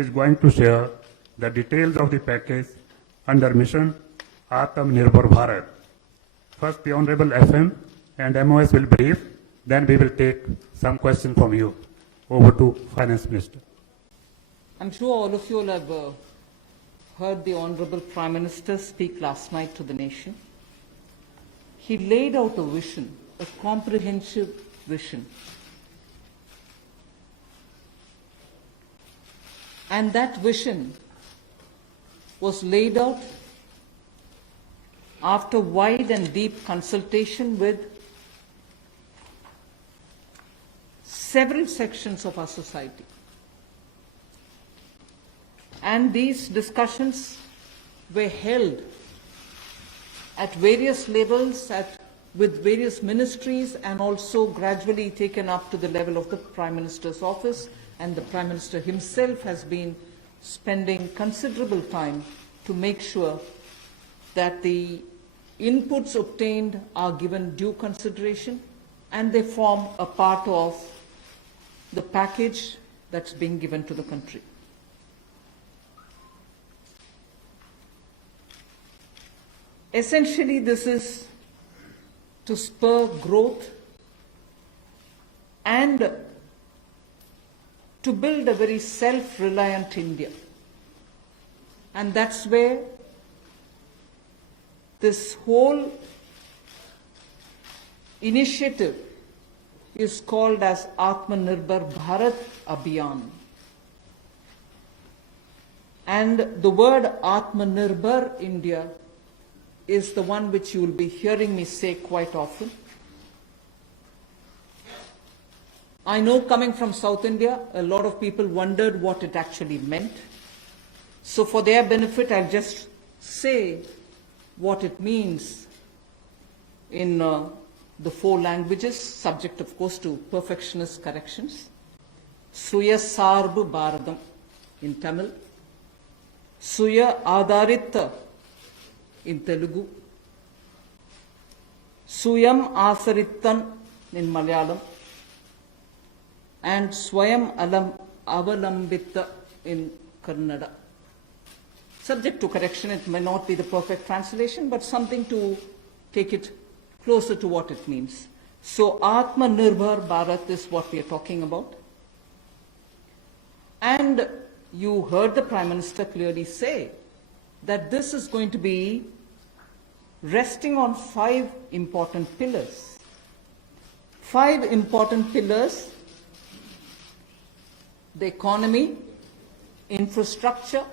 is going to share the details of the package under mission Atmanirbhar Bharat. First, the Honorable FM and MOS will brief, then we will take some questions from you. Over to Finance Minister. I'm sure all of you will have heard the Honorable Prime Minister speak last night to the nation. He laid out a vision, a comprehensive vision. And that vision was laid out after wide and deep consultation with several sections of our society. And these discussions were held at various levels, with various ministries, and also gradually taken up to the level of the Prime Minister's office. And the Prime Minister himself has been spending considerable time to make sure that the inputs obtained are given due consideration and they form a part of the package that's being given to the country. Essentially, this is to spur growth and to build a very self-reliant India. And that's where this whole initiative is called as Atmanirbhar Bharat Abhiyan. And the word Atmanirbhar India is the one which you will be hearing me say quite often. I know, coming from South India, a lot of people wondered what it actually meant. So for their benefit, I'll just say what it means in the 4 languages, subject of course to perfectionist corrections. Suya Sarbu Bharadam in Tamil, Suya Adharita in Telugu, Suyam Asarittan in Malayalam, and Swayam Avalambita in Kannada. Subject to correction, it may not be the perfect translation, but something to take it closer to what it means. So Atmanirbhar Bharat is what we are talking about. And you heard the Prime Minister clearly say that this is going to be resting on 5 important pillars. 5 important pillars: the economy, infrastructure,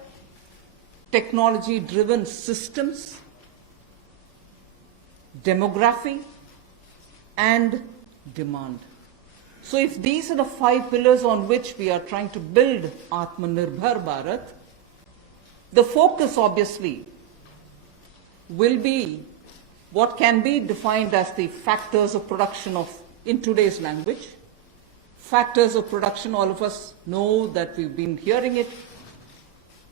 technology-driven systems, demography, and demand. So if these are the 5 pillars on which we are trying to build Atmanirbhar Bharat, the focus obviously will be what can be defined as the factors of production in today's language. Factors of production, all of us know that we've been hearing it: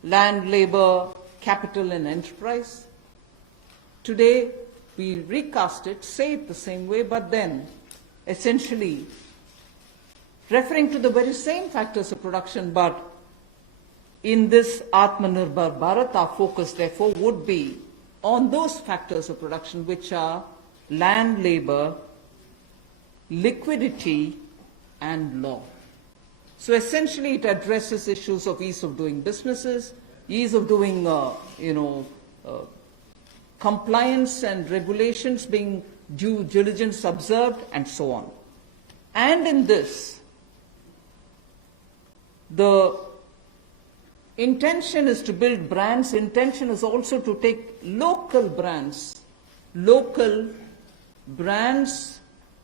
land, labor, capital, and enterprise. Today, we recast it, say it the same way, but then essentially referring to the very same factors of production. But in this Atmanirbhar Bharat, our focus therefore would be on those factors of production which are land, labor, liquidity, and law. So essentially it addresses issues of ease of doing businesses, ease of doing compliance and regulations being due diligence observed, and so on. And in this, the intention is to build brands. Intention is also to take local brands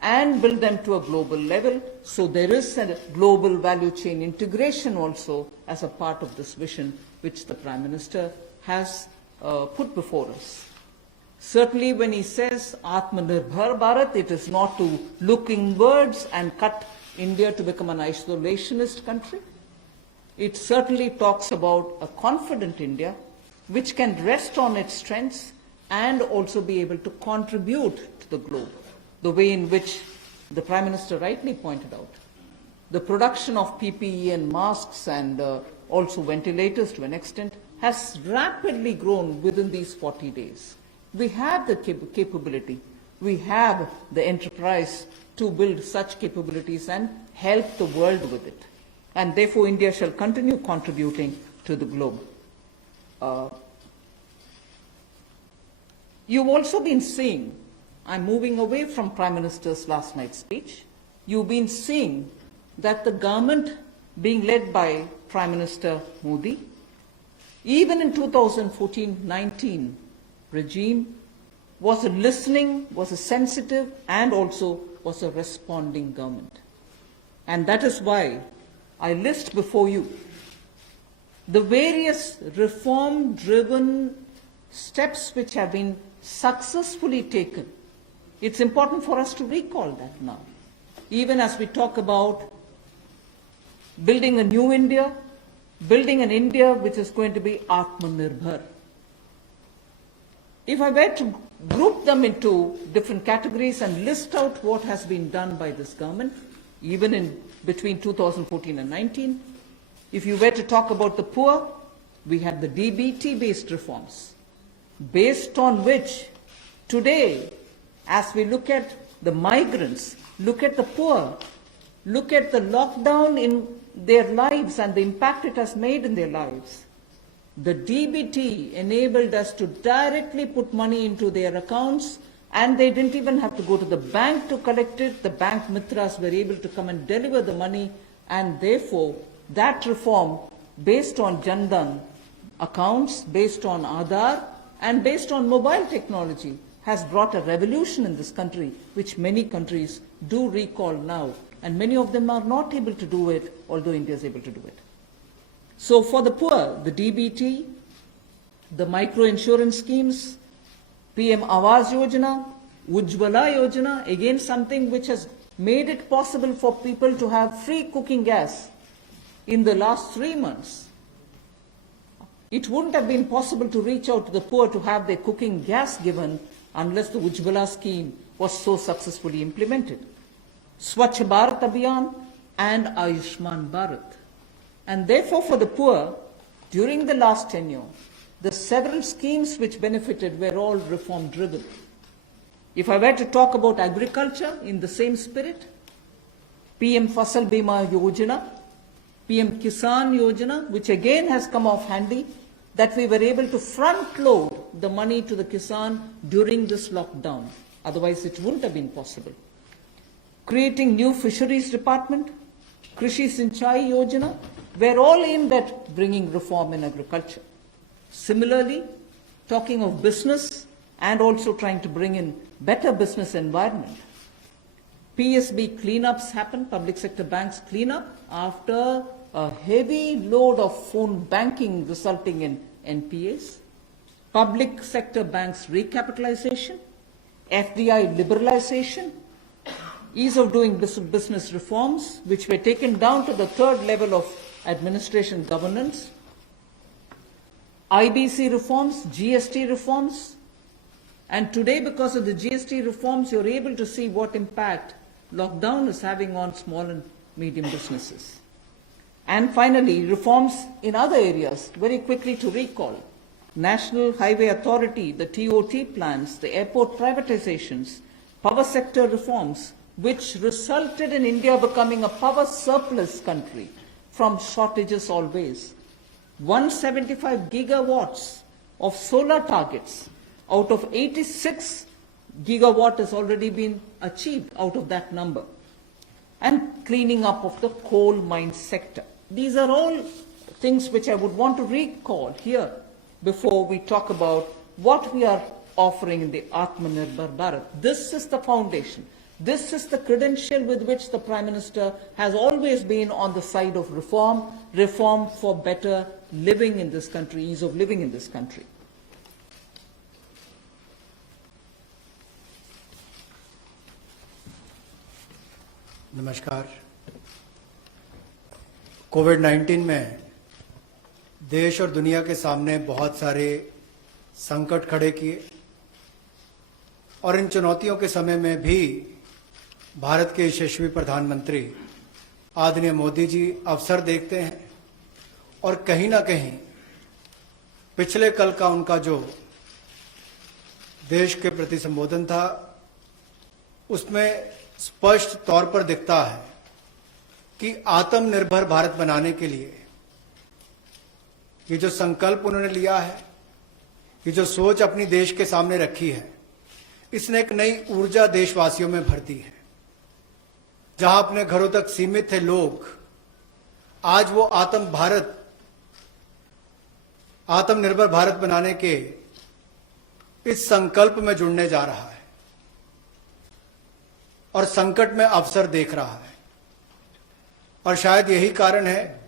and build them to a global level. So there is a global value chain integration also as a part of this vision which the Prime Minister has put before us. Certainly when he says Atmanirbhar Bharat, it is not to look inwards and cut India to become an isolationist country. It certainly talks about a confident India which can rest on its strengths and also be able to contribute to the globe, the way in which the Prime Minister rightly pointed out. The production of PPE and masks and also ventilators to an extent, has rapidly grown within these 40 days. We have the capability, we have the enterprise to build such capabilities and help the world with it. And therefore, India shall continue contributing to the globe. You've also been seeing, I'm moving away from Prime Minister's last night's speech, you've been seeing that the government being led by Prime Minister Modi, even in 2014-19 regime, was a listening, was a sensitive, and also was a responding government. And that is why I list before you the various reform-driven steps which have been successfully taken. It's important for us to recall that now. Even as we talk about building a new India, building an India which is going to be Atmanirbhar. If I were to group them into different categories and list out what has been done by this government, even in between 2014 and 19, if you were to talk about the poor, we had the DBT-based reforms, based on which today, as we look at the migrants, look at the poor, look at the lockdown in their lives and the impact it has made in their lives, the DBT enabled us to directly put money into their accounts, and they didn't even have to go to the bank to collect it. The bank mitras were able to come and deliver the money, and therefore that reform based on Jan Dhan accounts, based on Aadhaar, and based on mobile technology has brought a revolution in this country, which many countries do recall now, and many of them are not able to do it, although India is able to do it. So for the poor, the DBT, the micro-insurance schemes, PM Awas Yojana, Ujjwala Yojana, again something which has made it possible for people to have free cooking gas in the last 3 months. It wouldn't have been possible to reach out to the poor to have their cooking gas given unless the Ujjwala scheme was so successfully implemented. Swachh Bharat Abhiyan and Ayushman Bharat. And therefore for the poor, during the last tenure, the several schemes which benefited were all reform driven. If I were to talk about agriculture in the same spirit, PM Fasal Bima Yojana, PM Kisan Yojana, which again has come off handy, that we were able to front load the money to the Kisan during this lockdown. Otherwise it wouldn't have been possible. Creating new fisheries department, Krishi Sinchai Yojana, were all aimed at bringing reform in agriculture. Similarly, talking of business and also trying to bring in better business environment. PSB cleanups happen, public sector banks clean up after a heavy load of phone banking resulting in NPAs. Public sector banks recapitalization, FDI liberalization, ease of doing business reforms, which were taken down to the third level of administration governance, IBC reforms, GST reforms, and today because of the GST reforms, you're able to see what impact lockdown is having on small and medium businesses. And finally, reforms in other areas, very quickly to recall. National Highway Authority, the TOT plans, the airport privatizations, power sector reforms, which resulted in India becoming a power surplus country from shortages always. 175 gigawatts of solar targets out of 86 gigawatt has already been achieved out of that number. And cleaning up of the coal mine sector. These are all things which I would want to recall here before we talk about what we are offering in the Atmanirbhar Bharat. This is the foundation. This is the credential with which the Prime Minister has always been on the side of reform, reform for better living in this country, ease of living in this country. नमस्कार। कोविड-19 में देश और दुनिया के सामने बहुत सारे संकट खड़े किए और इन चुनौतियों के समय में भी भारत के यशस्वी प्रधानमंत्री आदरणीय मोदी जी अवसर देखते हैं और कहीं ना कहीं पिछले कल का उनका जो देश के प्रति संबोधन था उसमें स्पष्ट तौर पर दिखता है कि आत्मनिर्भर भारत बनाने के लिए ये जो संकल्प उन्होंने लिया है, ये जो सोच अपनी देश के सामने रखी है, इसने एक नई ऊर्जा देशवासियों में भर दी है। जहां अपने घरों तक सीमित थे लोग, आज वो आत्मनिर्भर भारत बनाने के इस संकल्प में जुड़ने जा रहा है और संकट में अवसर देख रहा है। और शायद यही कारण है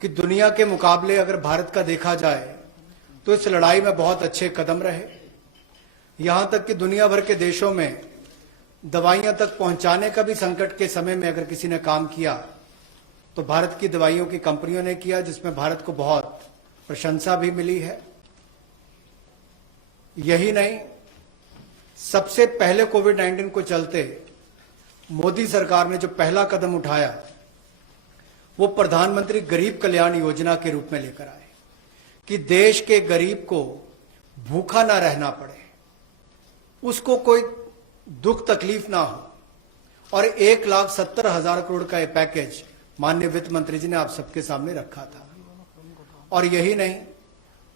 कि दुनिया के मुकाबले अगर भारत का देखा जाए तो इस लड़ाई में बहुत अच्छे कदम रहे। यहां तक कि दुनिया भर के देशों में दवाइयां तक पहुंचाने का भी संकट के समय में अगर किसी ने काम किया तो भारत की दवाइयों की कंपनियों ने किया, जिसमें भारत को बहुत प्रशंसा भी मिली है। यही नहीं, सबसे पहले कोविड-19 को चलते मोदी सरकार ने जो पहला कदम उठाया वो प्रधानमंत्री गरीब कल्याण योजना के रूप में लेकर आए कि देश के गरीब को भूखा ना रहना पड़े, उसको कोई दुख तकलीफ ना हो। और 1,70,000 करोड़ का ये पैकेज माननीय वित्त मंत्री जी ने आप सबके सामने रखा था। और यही नहीं,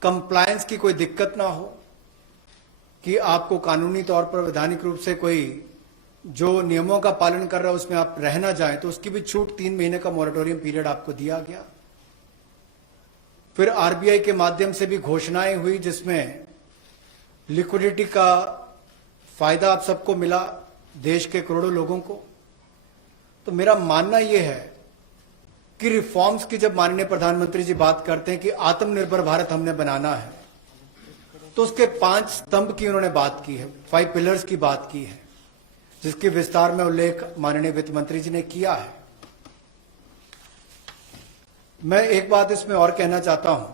कंप्लायंस की कोई दिक्कत ना हो कि आपको कानूनी तौर पर वैधानिक रूप से कोई जो नियमों का पालन कर रहा है उसमें आप रह ना जाएं, तो उसकी भी छूट 3 महीने का मोरेटोरियम पीरियड आपको दिया गया। फिर आरबीआई के माध्यम से भी घोषणाएं हुई जिसमें लिक्विडिटी का फायदा आप सबको मिला, देश के करोड़ों लोगों को। तो मेरा मानना यह है कि रिफॉर्म्स की जब माननीय प्रधानमंत्री जी बात करते हैं कि आत्मनिर्भर भारत हमने बनाना है, तो उसके 5 स्तंभ की उन्होंने बात की है, 5 पिलर्स की बात की है, जिसके विस्तार में उल्लेख माननीय वित्त मंत्री जी ने किया है। मैं एक बात इसमें और कहना चाहता हूं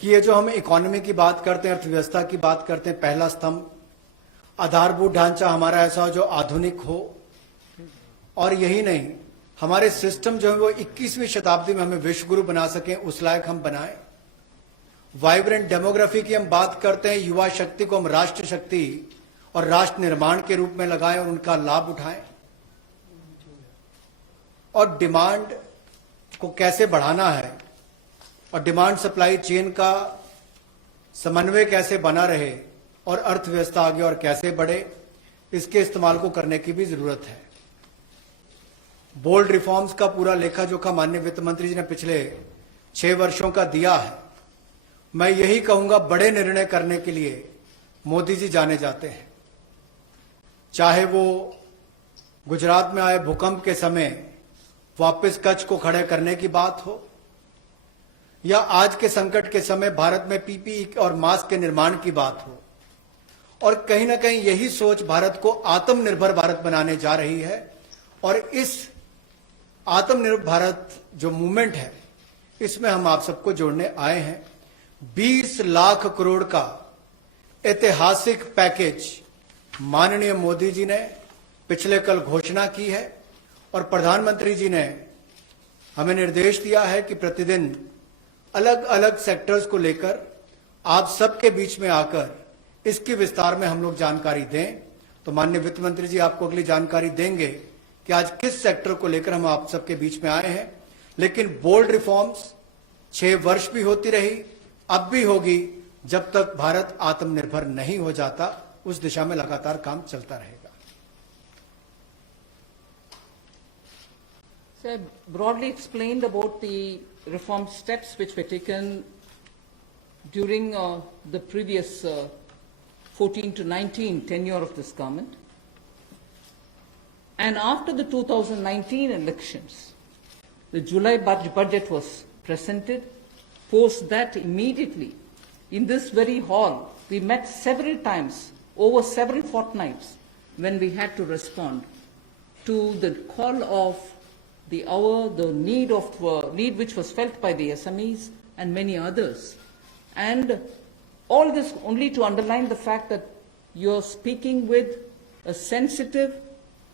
कि ये जो हम इकोनॉमी की बात करते हैं, अर्थव्यवस्था की बात करते हैं, पहला स्तंभ आधारभूत ढांचा हमारा ऐसा हो जो आधुनिक हो। और यही नहीं, हमारे सिस्टम जो है वो 21वीं शताब्दी में हमें विश्व गुरु बना सकें, उस लायक हम बनाएं। वाइब्रेंट डेमोग्राफी की हम बात करते हैं, युवा शक्ति को हम राष्ट्र शक्ति और राष्ट्र निर्माण के रूप में लगाएं और उनका लाभ उठाएं। और डिमांड को कैसे बढ़ाना है और डिमांड सप्लाई चेन का समन्वय कैसे बना रहे और अर्थव्यवस्था आगे और कैसे बढ़े, इसके इस्तेमाल को करने की भी जरूरत है। बोल्ड रिफॉर्म्स का पूरा लेखा जोखा माननीय वित्त मंत्री जी ने पिछले 6 वर्षों का दिया है। मैं यही कहूंगा, बड़े निर्णय करने के लिए मोदी जी जाने जाते हैं। चाहे वो गुजरात में आए भूकंप के समय वापस कच्छ को खड़े करने की बात हो, या आज के संकट के समय भारत में पीपीई और मास्क के निर्माण की बात हो। और कहीं ना कहीं यही सोच भारत को आत्मनिर्भर भारत बनाने जा रही है। और इस आत्मनिर्भर भारत जो मूवमेंट है, इसमें हम आप सबको जोड़ने आए हैं। 20 लाख करोड़ का ऐतिहासिक पैकेज माननीय मोदी जी ने पिछले कल घोषणा की है और प्रधानमंत्री जी ने हमें निर्देश दिया है कि प्रतिदिन अलग अलग सेक्टर्स को लेकर आप सबके बीच में आकर इसके विस्तार में हम लोग जानकारी दें। तो माननीय वित्त मंत्री जी आपको अगली जानकारी देंगे कि आज किस सेक्टर को लेकर हम आप सबके बीच में आए हैं। लेकिन बोल्ड रिफॉर्म्स 6 वर्ष भी होती रही, अब भी होगी, जब तक भारत आत्मनिर्भर नहीं हो जाता, उस दिशा में लगातार काम चलता रहेगा। So I broadly explained about the reform steps which were taken during the previous 14 to 19 tenure of this government. And after the 2019 elections, the July budget was presented. Post that, immediately, in this very hall, we met several times, over several fortnights, when we had to respond to the call of the hour, the need which was felt by the SMEs and many others. And all this only to underline the fact that you're speaking with a sensitive,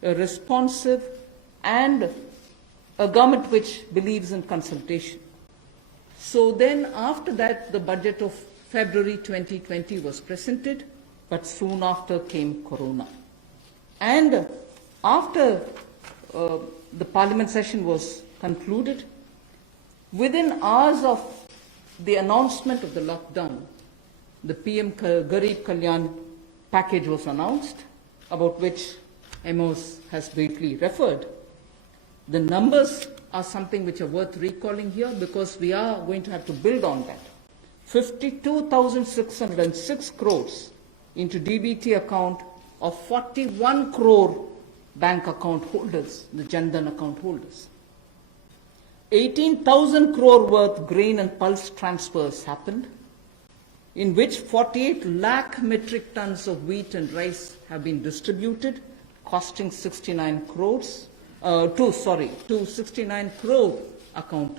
a responsive, and a government which believes in consultation. So then after that, the budget of February 2020 was presented, but soon after came Corona. And after the parliament session was concluded, within hours of the announcement of the lockdown, the PM Garib Kalyan package was announced, about which Amos has briefly referred. The numbers are something which are worth recalling here because we are going to have to build on that. 52,606 crores into DBT account of 41 crore bank account holders, the Jan Dhan account holders. 18,000 crore worth grain and pulse transfers happened, in which 48 lakh metric tons of wheat and rice have been distributed, costing 69 crores, to 69 crore account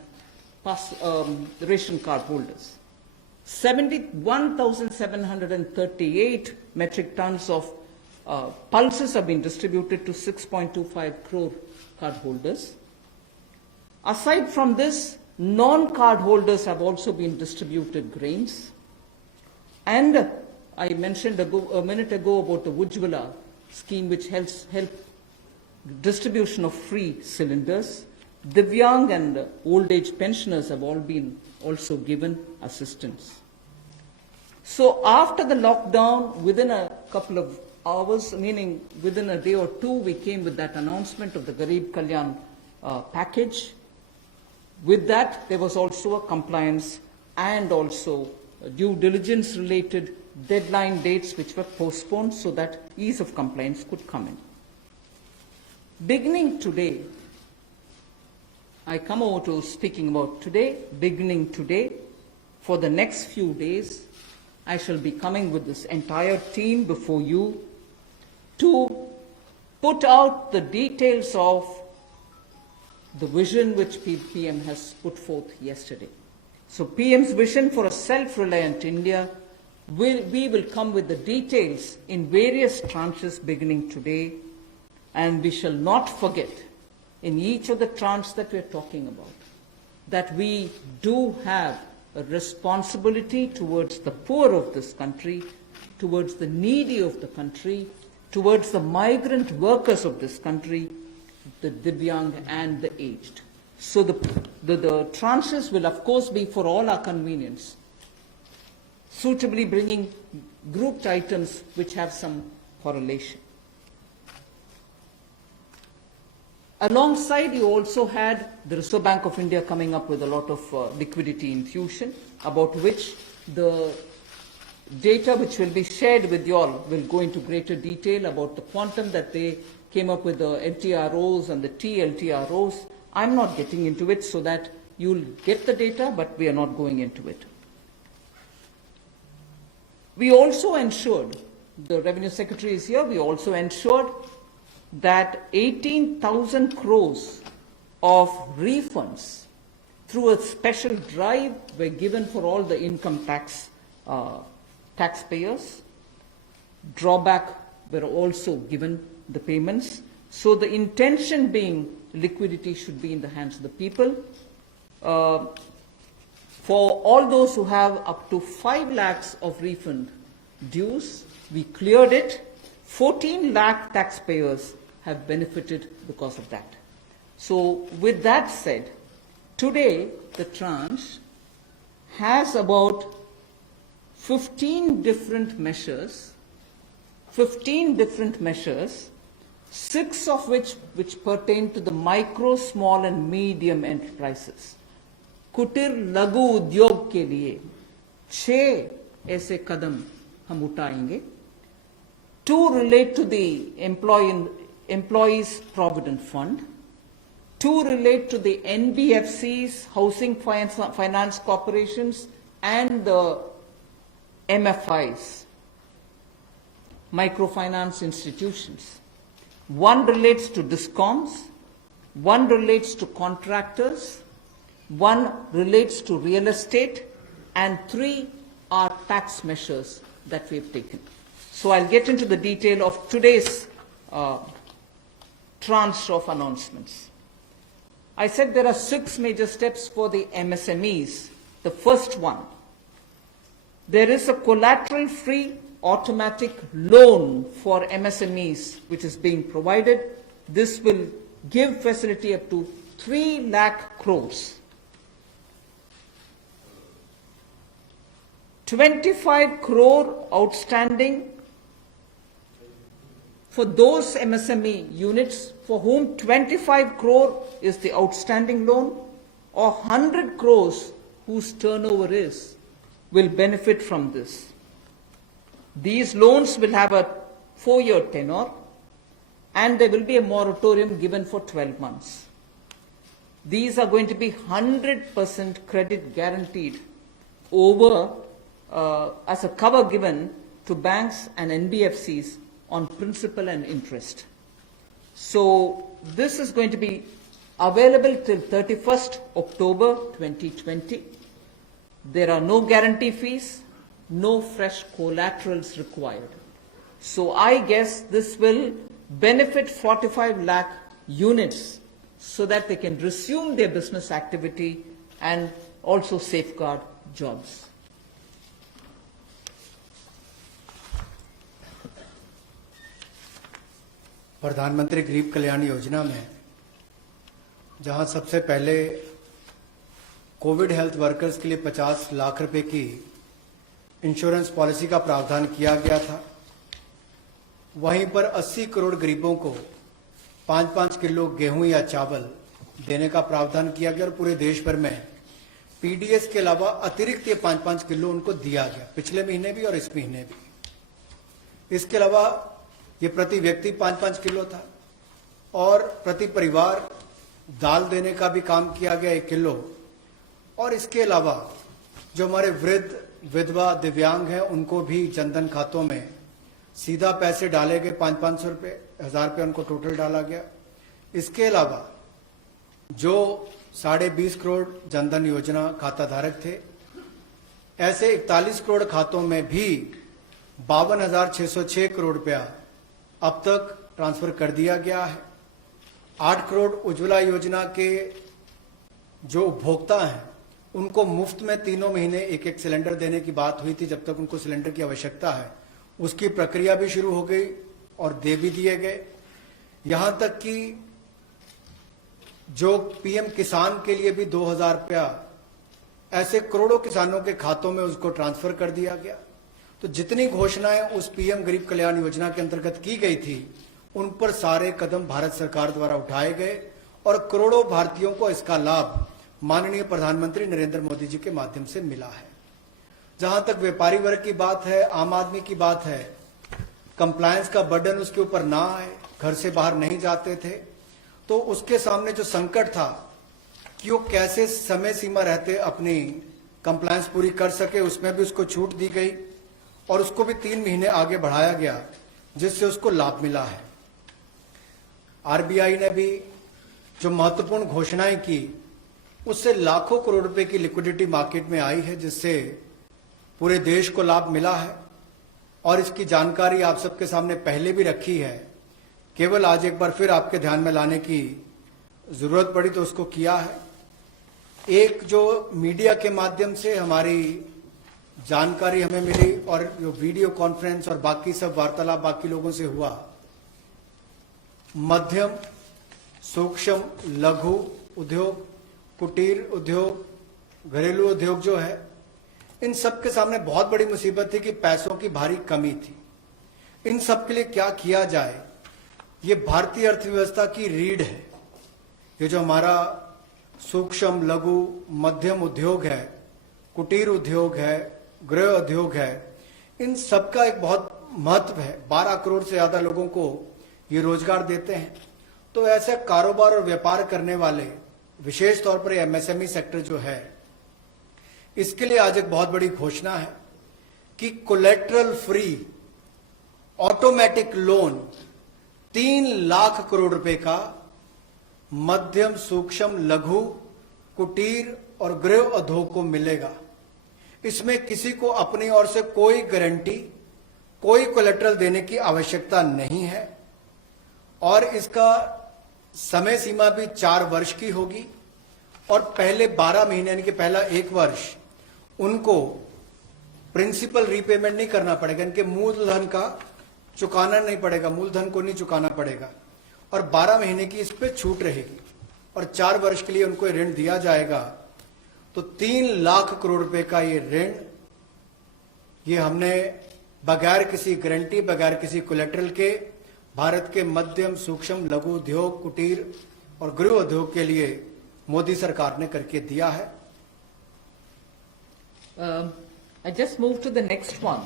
ration card holders. 71,738 metric tons of pulses have been distributed to 6.25 crore card holders. Aside from this, non-card holders have also been distributed grains. And I mentioned a minute ago about the Ujjwala scheme, which helps distribution of free cylinders. Divyang and old age pensioners have all been also given assistance. So after the lockdown, within a couple of hours, meaning within a day or two, we came with that announcement of the Garib Kalyan package. With that, there was also a compliance and also due diligence related deadline dates which were postponed so that ease of compliance could come in. Beginning today, I come over to speaking about today. Beginning today, for the next few days, I shall be coming with this entire team before you to put out the details of the vision which PM has put forth yesterday. So PM's vision for a self-reliant India, we will come with the details in various tranches beginning today, and we shall not forget in each of the tranches that we are talking about that we do have a responsibility towards the poor of this country, towards the needy of the country, towards the migrant workers of this country, the Divyang and the aged. So the tranches will of course be for all our convenience, suitably bringing grouped items which have some correlation. Alongside, you also had the Reserve Bank of India coming up with a lot of liquidity infusion, about which the data which will be shared with you all will go into greater detail about the quantum that they came up with, the LTROs and the TLTROs. I'm not getting into it so that you'll get the data, but we are not going into it. We also ensured, the Revenue Secretary is here, we also ensured that 18,000 crores of refunds through a special drive were given for all the income tax taxpayers. Drawback were also given the payments. So the intention being liquidity should be in the hands of the people. For all those who have up to 5 lakhs of refund dues, we cleared it. 14 lakh taxpayers have benefited because of that. So with that said, today the tranche has about 15 different measures, 6 of which pertain to the micro, small and medium enterprises. कुटीर लघु उद्योग के लिए 6 ऐसे कदम हम उठाएंगे. 2 relate to the Employees Provident Fund. 2 relate to the NBFCs, Housing Finance Corporations, and the MFIs, microfinance institutions. 1 relates to DISCOMs, 1 relates to contractors, 1 relates to real estate, and 3 are tax measures that we have taken. So I'll get into the detail of today's tranche of announcements. I said there are 6 major steps for the MSMEs. The first one, there is a collateral-free automatic loan for MSMEs which is being provided. This will give facility up to 3 lakh crores. 25 crore outstanding for those MSME units for whom 25 crore is the outstanding loan, or 100 crores whose turnover is, will benefit from this. These loans will have a 4-year tenure, and there will be a moratorium given for 12 months. These are going to be 100% credit guaranteed over as a cover given to banks and NBFCs on principal and interest. So this is going to be available till 31st October 2020. There are no guarantee fees, no fresh collaterals required. So I guess this will benefit 45 lakh units so that they can resume their business activity and also safeguard jobs. प्रधानमंत्री गरीब कल्याण योजना में जहां सबसे पहले Covid health workers के लिए 50 लाख रुपए की इंश्योरेंस पॉलिसी का प्रावधान किया गया था, वहीं पर 80 करोड़ गरीबों को 5-5 किलो गेहूं या चावल देने का प्रावधान किया गया और पूरे देश भर में पीडीएस के अलावा अतिरिक्त ये 5-5 किलो उनको दिया गया, पिछले महीने भी और इस महीने भी। इसके अलावा ये प्रति व्यक्ति 5-5 किलो था और प्रति परिवार दाल देने का भी काम किया गया 1 किलो। और इसके अलावा जो हमारे वृद्ध, विधवा, दिव्यांग हैं उनको भी जनधन खातों में सीधा पैसे डाले गए, 500-500 रुपये, 1000 रुपये उनको टोटल डाला गया। इसके अलावा जो 20.5 करोड़ जनधन योजना खाता धारक थे, ऐसे 41 करोड़ खातों में भी 52,606 करोड़ रुपया अब तक ट्रांसफर कर दिया गया है। 8 करोड़ उज्ज्वला योजना के जो उपभोक्ता हैं उनको मुफ्त में 3 महीने 1-1 सिलेंडर देने की बात हुई थी, जब तक उनको सिलेंडर की आवश्यकता है। उसकी प्रक्रिया भी शुरू हो गई और दे भी दिए गए। यहां तक कि जो पीएम किसान के लिए भी 2,000 रुपया ऐसे करोड़ों किसानों के खातों में उसको ट्रांसफर कर दिया गया। तो जितनी घोषणाएं उस पीएम गरीब कल्याण योजना के अंतर्गत की गई थी, उन पर सारे कदम भारत सरकार द्वारा उठाए गए और करोड़ों भारतीयों को इसका लाभ माननीय प्रधानमंत्री नरेंद्र मोदी जी के माध्यम से मिला है। जहां तक व्यापारी वर्ग की बात है, आम आदमी की बात है, कंप्लायंस का बर्डन उसके ऊपर ना आए, घर से बाहर नहीं जाते थे, तो उसके सामने जो संकट था कि वो कैसे समय सीमा रहते अपनी कंप्लायंस पूरी कर सके, उसमें भी उसको छूट दी गई और उसको भी 3 महीने आगे बढ़ाया गया, जिससे उसको लाभ मिला है। आरबीआई ने भी जो महत्वपूर्ण घोषणाएं की, उससे लाखों करोड़ रुपए की लिक्विडिटी मार्केट में आई है, जिससे पूरे देश को लाभ मिला है। और इसकी जानकारी आप सबके सामने पहले भी रखी है, केवल आज एक बार फिर आपके ध्यान में लाने की जरूरत पड़ी तो उसको किया है। एक जो मीडिया के माध्यम से हमारी जानकारी हमें मिली और जो वीडियो कॉन्फ्रेंस और बाकी सब वार्तालाप बाकी लोगों से हुआ, मध्यम, सूक्ष्म, लघु उद्योग, कुटीर उद्योग, घरेलू उद्योग जो है, इन सब के सामने बहुत बड़ी मुसीबत थी कि पैसों की भारी कमी थी। इन सब के लिए क्या किया जाए, ये भारतीय अर्थव्यवस्था की रीढ़ है। ये जो हमारा सूक्ष्म, लघु, मध्यम उद्योग है, कुटीर उद्योग है, गृह उद्योग है, इन सबका एक बहुत महत्व है। 12 करोड़ से ज्यादा लोगों को ये रोजगार देते हैं। तो ऐसे कारोबार और व्यापार करने वाले, विशेष तौर पर एमएसएमई सेक्टर जो है, इसके लिए आज एक बहुत बड़ी घोषणा है कि collateral free automatic loan 3 lakh crore रुपए का मध्यम, सूक्ष्म, लघु, कुटीर और गृह उद्योग को मिलेगा। इसमें किसी को अपनी ओर से कोई गारंटी, कोई कोलेटरल देने की आवश्यकता नहीं है और इसका समय सीमा भी 4 वर्ष की होगी और पहले 12 महीने यानी कि पहला 1 वर्ष उनको प्रिंसिपल रीपेमेंट नहीं करना पड़ेगा, इनके मूलधन का चुकाना नहीं पड़ेगा, मूलधन को नहीं चुकाना पड़ेगा और 12 महीने की इस पे छूट रहेगी और 4 वर्ष के लिए उनको ऋण दिया जाएगा। तो 3 लाख करोड़ रुपए का ये ऋण, ये हमने बगैर किसी गारंटी, बगैर किसी कोलेटरल के भारत के मध्यम सूक्ष्म लघु उद्योग, कुटीर और गृह उद्योग के लिए मोदी सरकार ने करके दिया है। I just move to the next one,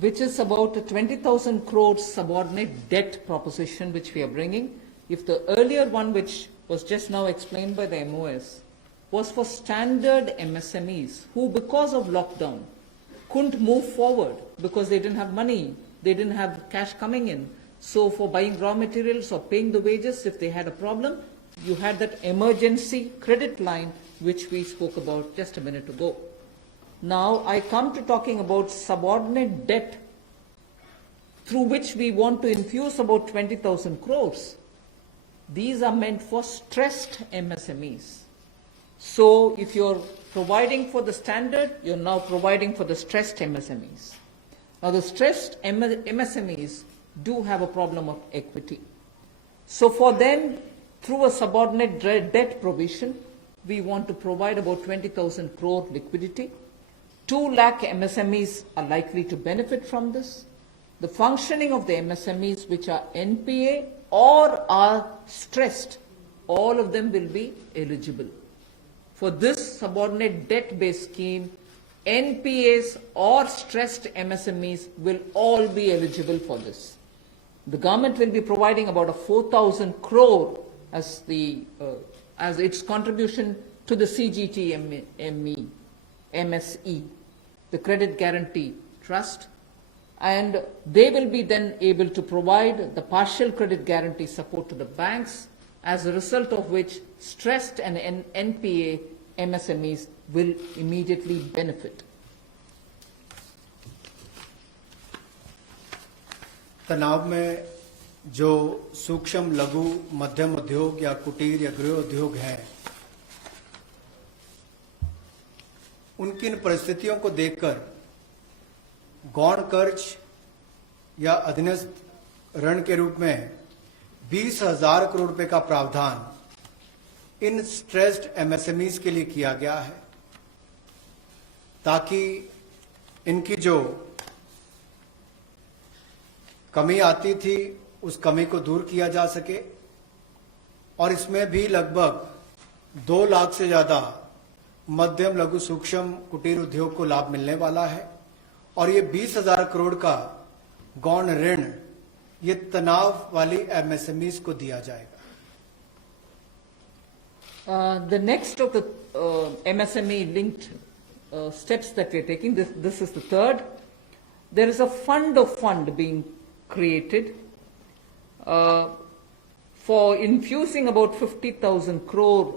which is about a 20,000 crores subordinate debt proposition which we are bringing. If the earlier one, which was just now explained by the MOS, was for standard MSMEs who, because of lockdown, couldn't move forward because they didn't have money, they didn't have cash coming in. So for buying raw materials or paying the wages, if they had a problem, you had that emergency credit line which we spoke about just a minute ago. Now I come to talking about subordinate debt through which we want to infuse about 20,000 crores. These are meant for stressed MSMEs. So if you're providing for the standard, you're now providing for the stressed MSMEs. Now the stressed MSMEs do have a problem of equity. So for them, through a subordinate debt provision, we want to provide about 20,000 crore liquidity. 2 lakh MSMEs are likely to benefit from this. The functioning of the MSMEs which are NPA or are stressed, all of them will be eligible. For this subordinate debt-based scheme, NPAs or stressed MSMEs will all be eligible for this. The government will be providing about a 4,000 crore as its contribution to the MSE, the Credit Guarantee Trust, and they will be then able to provide the partial credit guarantee support to the banks, as a result of which stressed and NPA MSMEs will immediately benefit. तनाव में जो सूक्ष्म लघु मध्यम उद्योग या कुटीर या गृह उद्योग हैं, उनकी इन परिस्थितियों को देखकर गौण कर्ज या अधीनस्थ ऋण के रूप में 20,000 करोड़ रुपए का प्रावधान इन स्ट्रेस्ड एमएसएमईज के लिए किया गया है, ताकि इनकी जो कमी आती थी उस कमी को दूर किया जा सके। और इसमें भी लगभग 2 लाख से ज्यादा मध्यम लघु सूक्ष्म कुटीर उद्योग को लाभ मिलने वाला है और ये 20,000 करोड़ का गौण ऋण ये तनाव वाली एमएसएमईज को दिया जाएगा। The next of the MSME linked steps that we are taking, this is the third. There is a fund of fund being created for infusing about 50,000 crore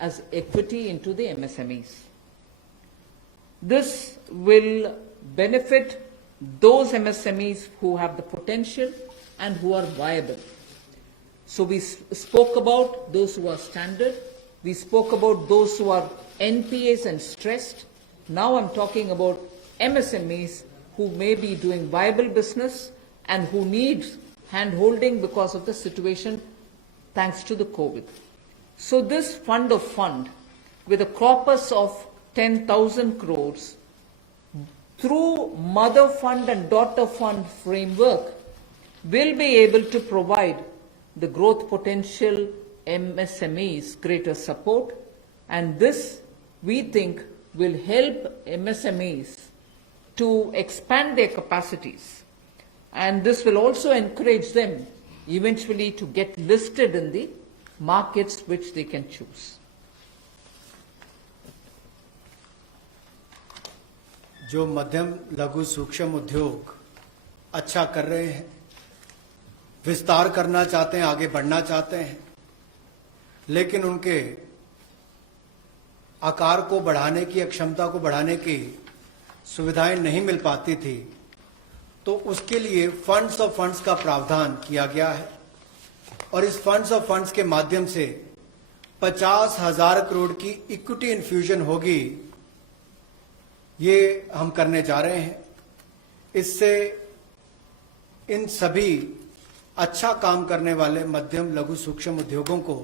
as equity into the MSMEs. This will benefit those MSMEs who have the potential and who are viable. So we spoke about those who are standard, we spoke about those who are NPAs and stressed. Now I'm talking about MSMEs who may be doing viable business and who need hand-holding because of the situation thanks to the COVID. So this fund of fund, with a corpus of 10,000 crores, through mother fund and daughter fund framework, will be able to provide the growth potential MSMEs greater support, and this, we think, will help MSMEs to expand their capacities, and this will also encourage them eventually to get listed in the markets which they can choose. जो मध्यम लघु सूक्ष्म उद्योग अच्छा कर रहे हैं, विस्तार करना चाहते हैं, आगे बढ़ना चाहते हैं, लेकिन उनके आकार को बढ़ाने की, क्षमता को बढ़ाने की सुविधाएं नहीं मिल पाती थी, तो उसके लिए फंड्स ऑफ फंड्स का प्रावधान किया गया है और इस फंड्स ऑफ फंड्स के माध्यम से 50,000 करोड़ की इक्विटी इन्फ्यूजन होगी, ये हम करने जा रहे हैं। इससे इन सभी अच्छा काम करने वाले मध्यम लघु सूक्ष्म उद्योगों को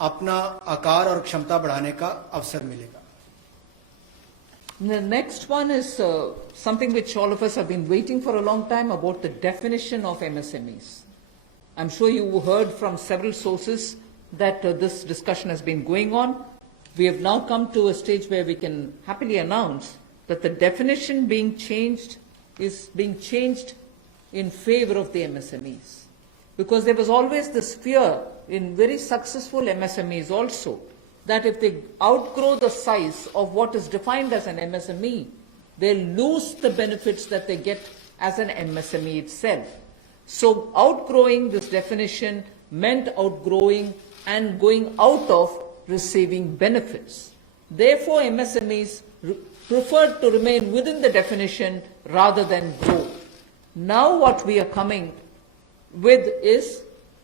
अपना आकार और क्षमता बढ़ाने का अवसर मिलेगा। The next one is something which all of us have been waiting for a long time, about the definition of MSMEs. I'm sure you heard from several sources that this discussion has been going on. We have now come to a stage where we can happily announce that the definition being changed is being changed in favor of the MSMEs. Because there was always this fear in very successful MSMEs also, that if they outgrow the size of what is defined as an MSME, they'll lose the benefits that they get as an MSME itself. So outgrowing this definition meant outgrowing and going out of receiving benefits. Therefore, MSMEs preferred to remain within the definition rather than grow. Now what we are coming with is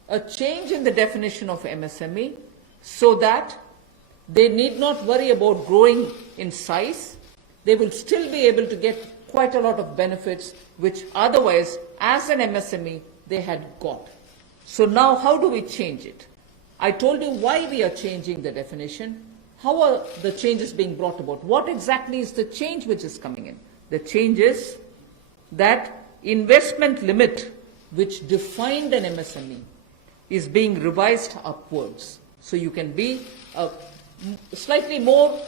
a change in the definition of MSME so that they need not worry about growing in size. They will still be able to get quite a lot of benefits which otherwise, as an MSME, they had got. So now how do we change it? I told you why we are changing the definition. How are the changes being brought about? What exactly is the change which is coming in? The change is that investment limit which defined an MSME is being revised upwards. So you can be a slightly more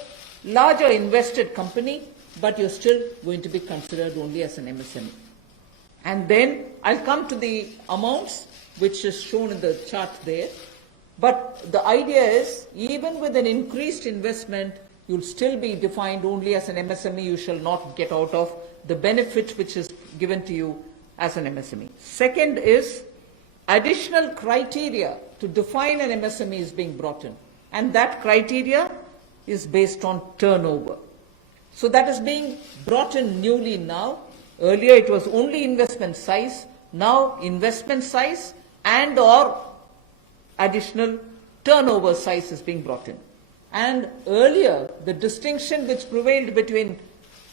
larger invested company, but you're still going to be considered only as an MSME. And then I'll come to the amounts which is shown in the chart there. But the idea is, even with an increased investment, you'll still be defined only as an MSME. You shall not get out of the benefit which is given to you as an MSME. Second is, additional criteria to define an MSME is being brought in. And that criteria is based on turnover. So that is being brought in newly now. Earlier it was only investment size. Now investment size and or additional turnover size is being brought in. And earlier the distinction which prevailed between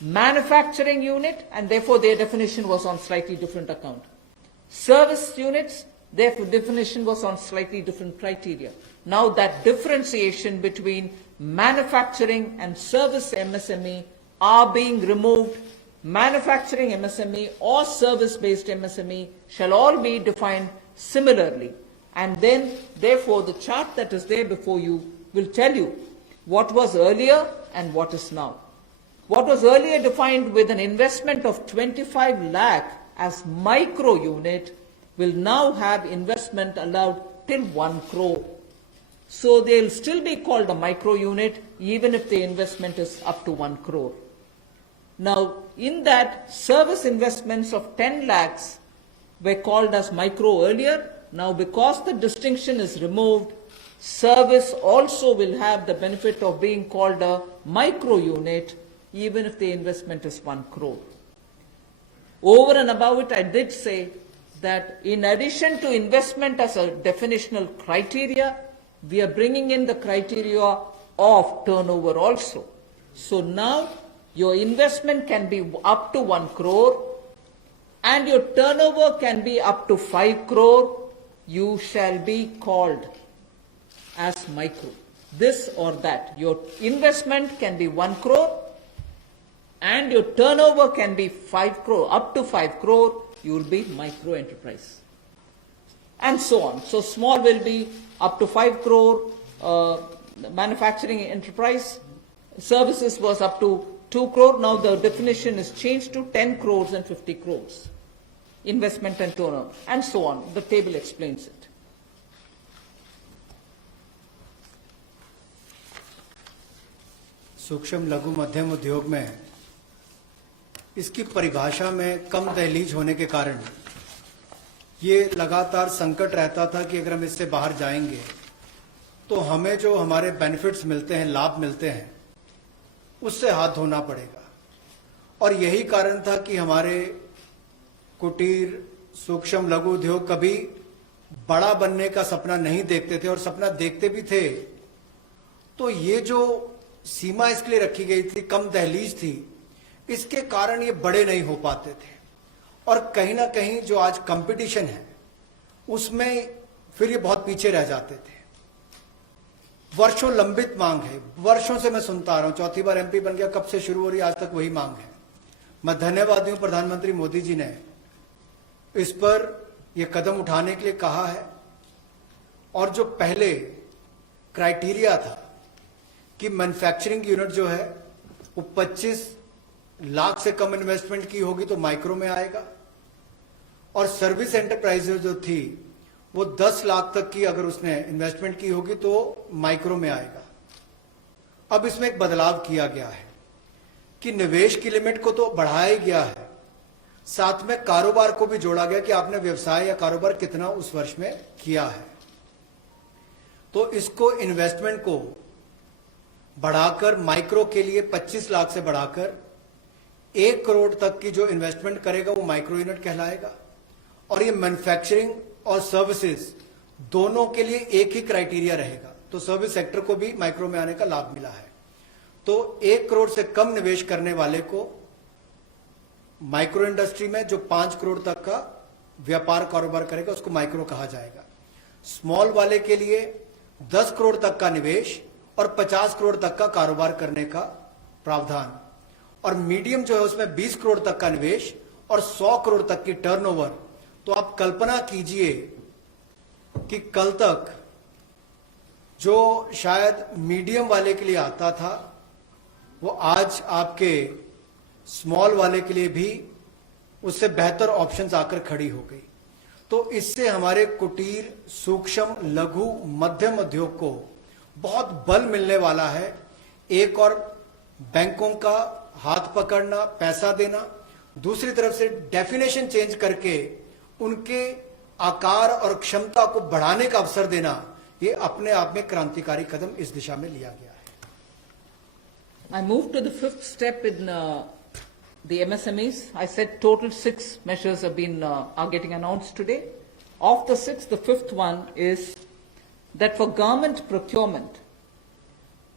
manufacturing unit, and therefore their definition was on slightly different account. Service units, their definition was on slightly different criteria. Now that differentiation between manufacturing and service MSME are being removed. Manufacturing MSME or service-based MSME shall all be defined similarly. And then, therefore, the chart that is there before you will tell you what was earlier and what is now. What was earlier defined with an investment of 25 lakh as micro unit will now have investment allowed till 1 crore. So they'll still be called a micro unit even if the investment is up to 1 crore. Now, in that, service investments of 10 lakhs were called as micro earlier. Now, because the distinction is removed, service also will have the benefit of being called a micro unit even if the investment is 1 crore. Over and above it, I did say that in addition to investment as a definitional criteria, we are bringing in the criteria of turnover also. So now your investment can be up to 1 crore and your turnover can be up to 5 crore. You shall be called as micro. This or that. Your investment can be 1 crore and your turnover can be 5 crore. Up to 5 crore, you will be micro enterprise. And so on. So small will be up to 5 crore, manufacturing enterprise. Services was up to 2 crore. Now the definition is changed to 10 crores and 50 crores. Investment and turnover, and so on. The table explains it. सूक्ष्म लघु मध्यम उद्योग में इसकी परिभाषा में कम दहलीज होने के कारण ये लगातार संकट रहता था कि अगर हम इससे बाहर जाएंगे तो हमें जो हमारे बेनिफिट्स मिलते हैं, लाभ मिलते हैं, उससे हाथ धोना पड़ेगा। और यही कारण था कि हमारे कुटीर सूक्ष्म लघु उद्योग कभी बड़ा बनने का सपना नहीं देखते थे और सपना देखते भी थे, तो ये जो सीमा इसके लिए रखी गई थी, कम दहलीज थी, इसके कारण ये बड़े नहीं हो पाते थे। और कहीं ना कहीं जो आज कंपटीशन है उसमें फिर ये बहुत पीछे रह जाते थे। वर्षों लंबित मांग है, वर्षों से मैं सुनता आ रहा हूं, चौथी बार एमपी बन गया, कब से शुरू हो रही, आज तक वही मांग है। मैं धन्यवादी हूं प्रधानमंत्री मोदी जी ने इस पर यह कदम उठाने के लिए कहा है। और जो पहले क्राइटेरिया था कि मैन्युफैक्चरिंग यूनिट जो है वो 25 लाख से कम इन्वेस्टमेंट की होगी तो माइक्रो में आएगा, और सर्विस एंटरप्राइजेज जो थी वो 10 लाख तक की अगर उसने इन्वेस्टमेंट की होगी तो माइक्रो में आएगा। अब इसमें एक बदलाव किया गया है कि निवेश की लिमिट को तो बढ़ाया ही गया है, साथ में कारोबार को भी जोड़ा गया कि आपने व्यवसाय या कारोबार कितना उस वर्ष में किया है। तो इसको इन्वेस्टमेंट को बढ़ाकर माइक्रो के लिए 25 लाख से बढ़ाकर 1 करोड़ तक की जो इन्वेस्टमेंट करेगा वो माइक्रो यूनिट कहलाएगा। और ये मैन्युफैक्चरिंग और सर्विसेज दोनों के लिए एक ही क्राइटेरिया रहेगा, तो सर्विस सेक्टर को भी माइक्रो में आने का लाभ मिला है। तो 1 करोड़ से कम निवेश करने वाले को माइक्रो इंडस्ट्री में जो 5 करोड़ तक का व्यापार कारोबार करेगा उसको माइक्रो कहा जाएगा। स्मॉल वाले के लिए 10 करोड़ तक का निवेश और 50 करोड़ तक का कारोबार करने का प्रावधान, और मीडियम जो है उसमें 20 करोड़ तक का निवेश और 100 करोड़ तक की टर्नओवर। तो आप कल्पना कीजिए कि कल तक जो शायद मीडियम वाले के लिए आता था वो आज आपके स्मॉल वाले के लिए भी उससे बेहतर ऑप्शंस आकर खड़ी हो गई। तो इससे हमारे कुटीर, सूक्ष्म, लघु, मध्यम उद्योग को बहुत बल मिलने वाला है। एक और बैंकों का हाथ पकड़ना, पैसा देना, दूसरी तरफ से डेफिनेशन चेंज करके उनके आकार और क्षमता को बढ़ाने का अवसर देना, ये अपने आप में क्रांतिकारी कदम इस दिशा में लिया गया है। I move to the fifth step in the MSMEs. I said total 6 measures have been are getting announced today. Of the 6, the fifth one is that for government procurement,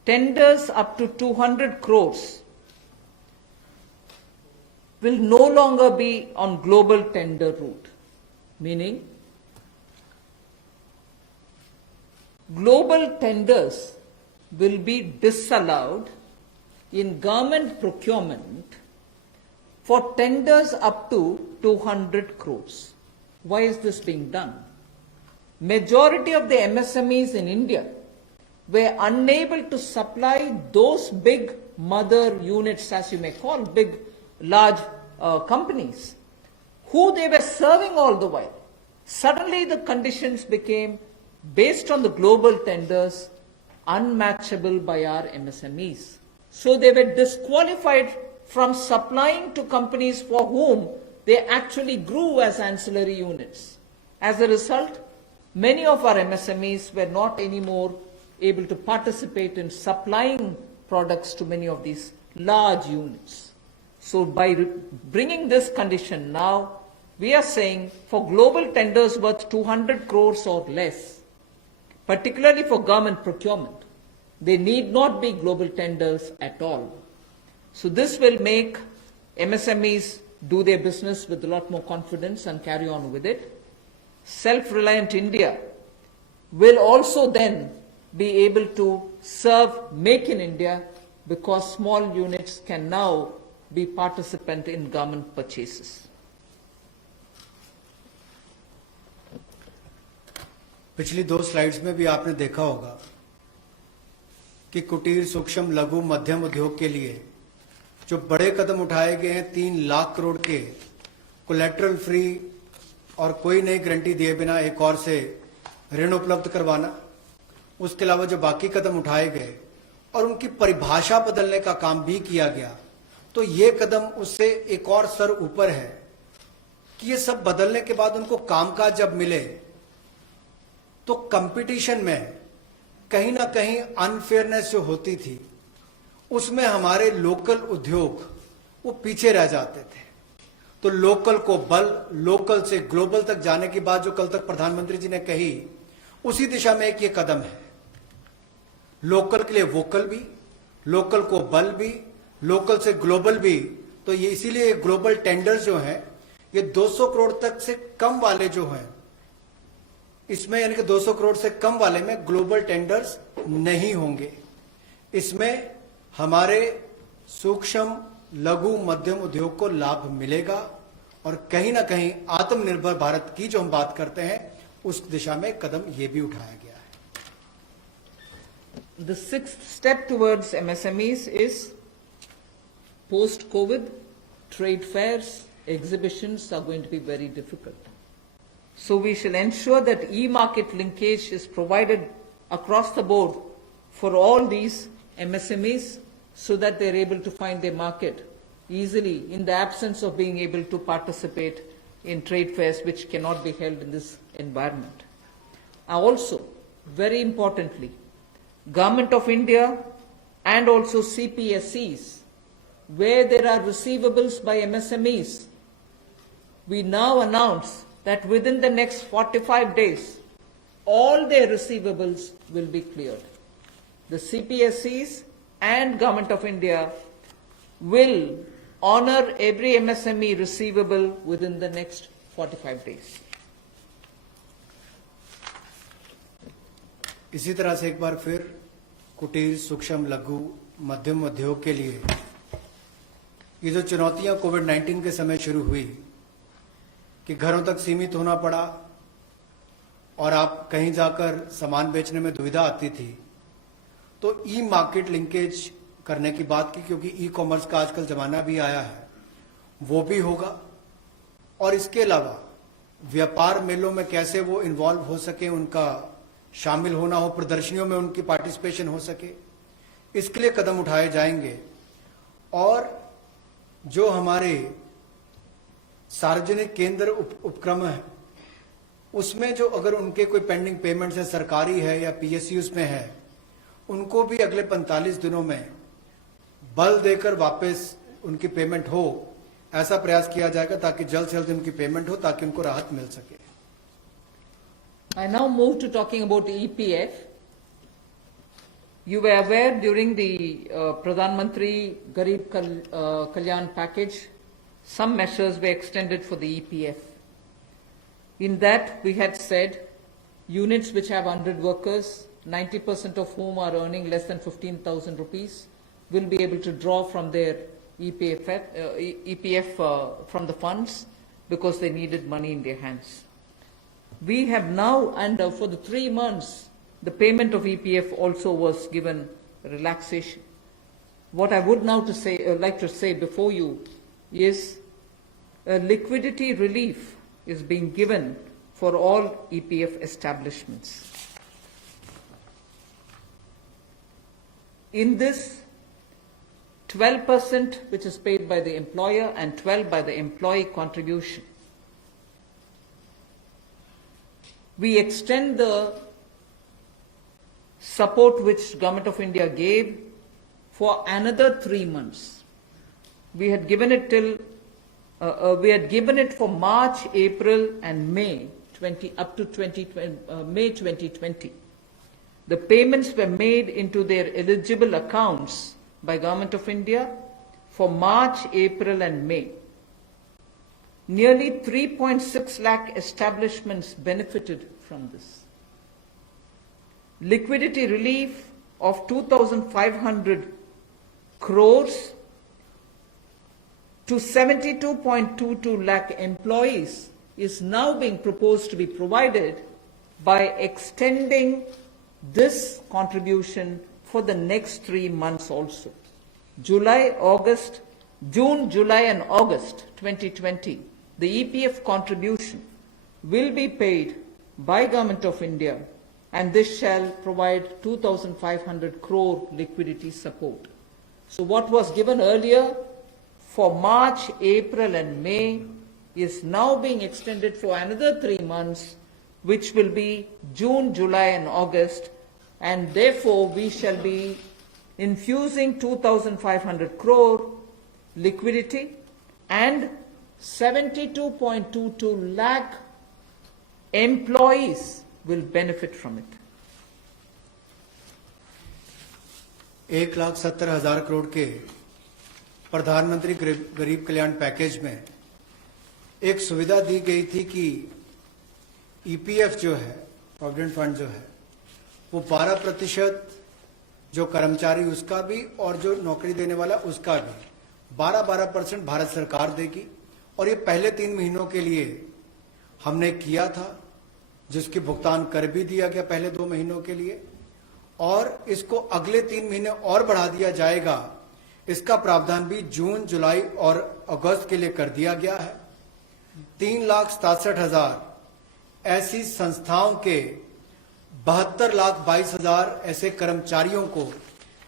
tenders up to 200 crores will no longer be on global tender route, meaning global tenders will be disallowed in government procurement for tenders up to 200 crores. Why is this being done? Majority of the MSMEs in India were unable to supply those big mother units, as you may call, big, large companies, who they were serving all the while. Suddenly the conditions became, based on the global tenders, unmatchable by our MSMEs. So they were disqualified from supplying to companies for whom they actually grew as ancillary units. As a result, many of our MSMEs were not anymore able to participate in supplying products to many of these large units. So by bringing this condition now, we are saying for global tenders worth 200 crores or less, particularly for government procurement, they need not be global tenders at all. So this will make MSMEs do their business with a lot more confidence and carry on with it. Self-reliant India will also then be able to serve Make in India, because small units can now be participant in government purchases. पिछली 2 slides में भी आपने देखा होगा कि कुटीर, सूक्ष्म, लघु, मध्यम उद्योग के लिए जो बड़े कदम उठाए गए हैं, 3 लाख करोड़ के कोलेटरल फ्री और कोई नई गारंटी दिए बिना एक और से ऋण उपलब्ध करवाना, उसके अलावा जो बाकी कदम उठाए गए और उनकी परिभाषा बदलने का काम भी किया गया, तो ये कदम उससे एक और स्तर ऊपर है कि ये सब बदलने के बाद उनको कामकाज जब मिले तो कंपटीशन में कहीं ना कहीं अनफेयरनेस जो होती थी उसमें हमारे लोकल उद्योग वो पीछे रह जाते थे। तो लोकल को बल, लोकल से ग्लोबल तक जाने की बात जो कल तक प्रधानमंत्री जी ने कही, उसी दिशा में एक ये कदम है। लोकल के लिए वोकल भी, लोकल को बल भी, लोकल से ग्लोबल भी। तो ये इसीलिए ग्लोबल टेंडर्स जो हैं, ये 200 करोड़ तक से कम वाले जो हैं, इसमें यानी कि 200 करोड़ से कम वाले में ग्लोबल टेंडर्स नहीं होंगे। इसमें हमारे सूक्ष्म, लघु, मध्यम उद्योग को लाभ मिलेगा और कहीं ना कहीं आत्मनिर्भर भारत की जो हम बात करते हैं, उस दिशा में कदम ये भी उठाया गया है। The sixth step towards MSMEs is post-COVID, trade fairs, exhibitions are going to be very difficult. So we shall ensure that e-market linkage is provided across the board for all these MSMEs so that they're able to find their market easily in the absence of being able to participate in trade fairs which cannot be held in this environment. Also, very importantly, Government of India and also CPSEs, where there are receivables by MSMEs, we now announce that within the next 45 days, all their receivables will be cleared. The CPSEs and Government of India will honor every MSME receivable within the next 45 days. इसी तरह से एक बार फिर कुटीर, सूक्ष्म, लघु, मध्यम उद्योग के लिए ये जो चुनौतियां कोविड-19 के समय शुरू हुई कि घरों तक सीमित होना पड़ा और आप कहीं जाकर सामान बेचने में दुविधा आती थी, तो ई मार्केट लिंकेज करने की बात की, क्योंकि ई कॉमर्स का आजकल जमाना भी आया है, वो भी होगा। और इसके अलावा व्यापार मेलों में कैसे वो इन्वॉल्व हो सके, उनका शामिल होना हो, प्रदर्शनियों में उनकी पार्टिसिपेशन हो सके, इसके लिए कदम उठाए जाएंगे। और जो हमारे सार्वजनिक केंद्र उपक्रम है, उसमें जो अगर उनके कोई पेंडिंग पेमेंट्स है, सरकारी है या पीएसयूज में है, उनको भी अगले 45 दिनों में बल देकर वापस उनकी पेमेंट हो, ऐसा प्रयास किया जाएगा ताकि जल्द से जल्द उनकी पेमेंट हो, ताकि उनको राहत मिल सके। I now move to talking about EPF. You were aware during the Pradhan Mantri Garib Kalyan package, some measures were extended for the EPF. In that, we had said units which have 100 workers, 90% of whom are earning less than 15,000 rupees, will be able to draw from their EPF from the funds because they needed money in their hands. We have now, and for the 3 months, the payment of EPF also was given relaxation. What I would now like to say before you is liquidity relief is being given for all EPF establishments. In this, 12% which is paid by the employer and 12% by the employee contribution. We extend the support which Government of India gave for another 3 months. We had given it for March, April, and May up to May 2020. The payments were made into their eligible accounts by Government of India for March, April, and May. Nearly 3.6 lakh establishments benefited from this. Liquidity relief of 2,500 crores to 72.22 lakh employees is now being proposed to be provided by extending this contribution for the next 3 months also. June, July, and August 2020, the EPF contribution will be paid by Government of India, and this shall provide 2,500 crore liquidity support. So what was given earlier for March, April, and May is now being extended for another 3 months, which will be June, July, and August, and therefore we shall be infusing 2,500 crore liquidity and 72.22 lakh employees will benefit from it. 1,70,000 crore के प्रधानमंत्री गरीब कल्याण package में एक सुविधा दी गई थी कि EPF जो है, प्रोविडेंट फंड जो है, वो 12% जो कर्मचारी उसका भी और जो नौकरी देने वाला उसका भी 12% भारत सरकार देगी। और ये पहले 3 महीनों के लिए हमने किया था, जिसकी भुगतान कर भी दिया गया पहले 2 महीनों के लिए, और इसको अगले 3 महीने और बढ़ा दिया जाएगा। इसका प्रावधान भी जून, जुलाई और अगस्त के लिए कर दिया गया है। 3,67,000 ऐसी संस्थाओं के 72,22,000 ऐसे कर्मचारियों को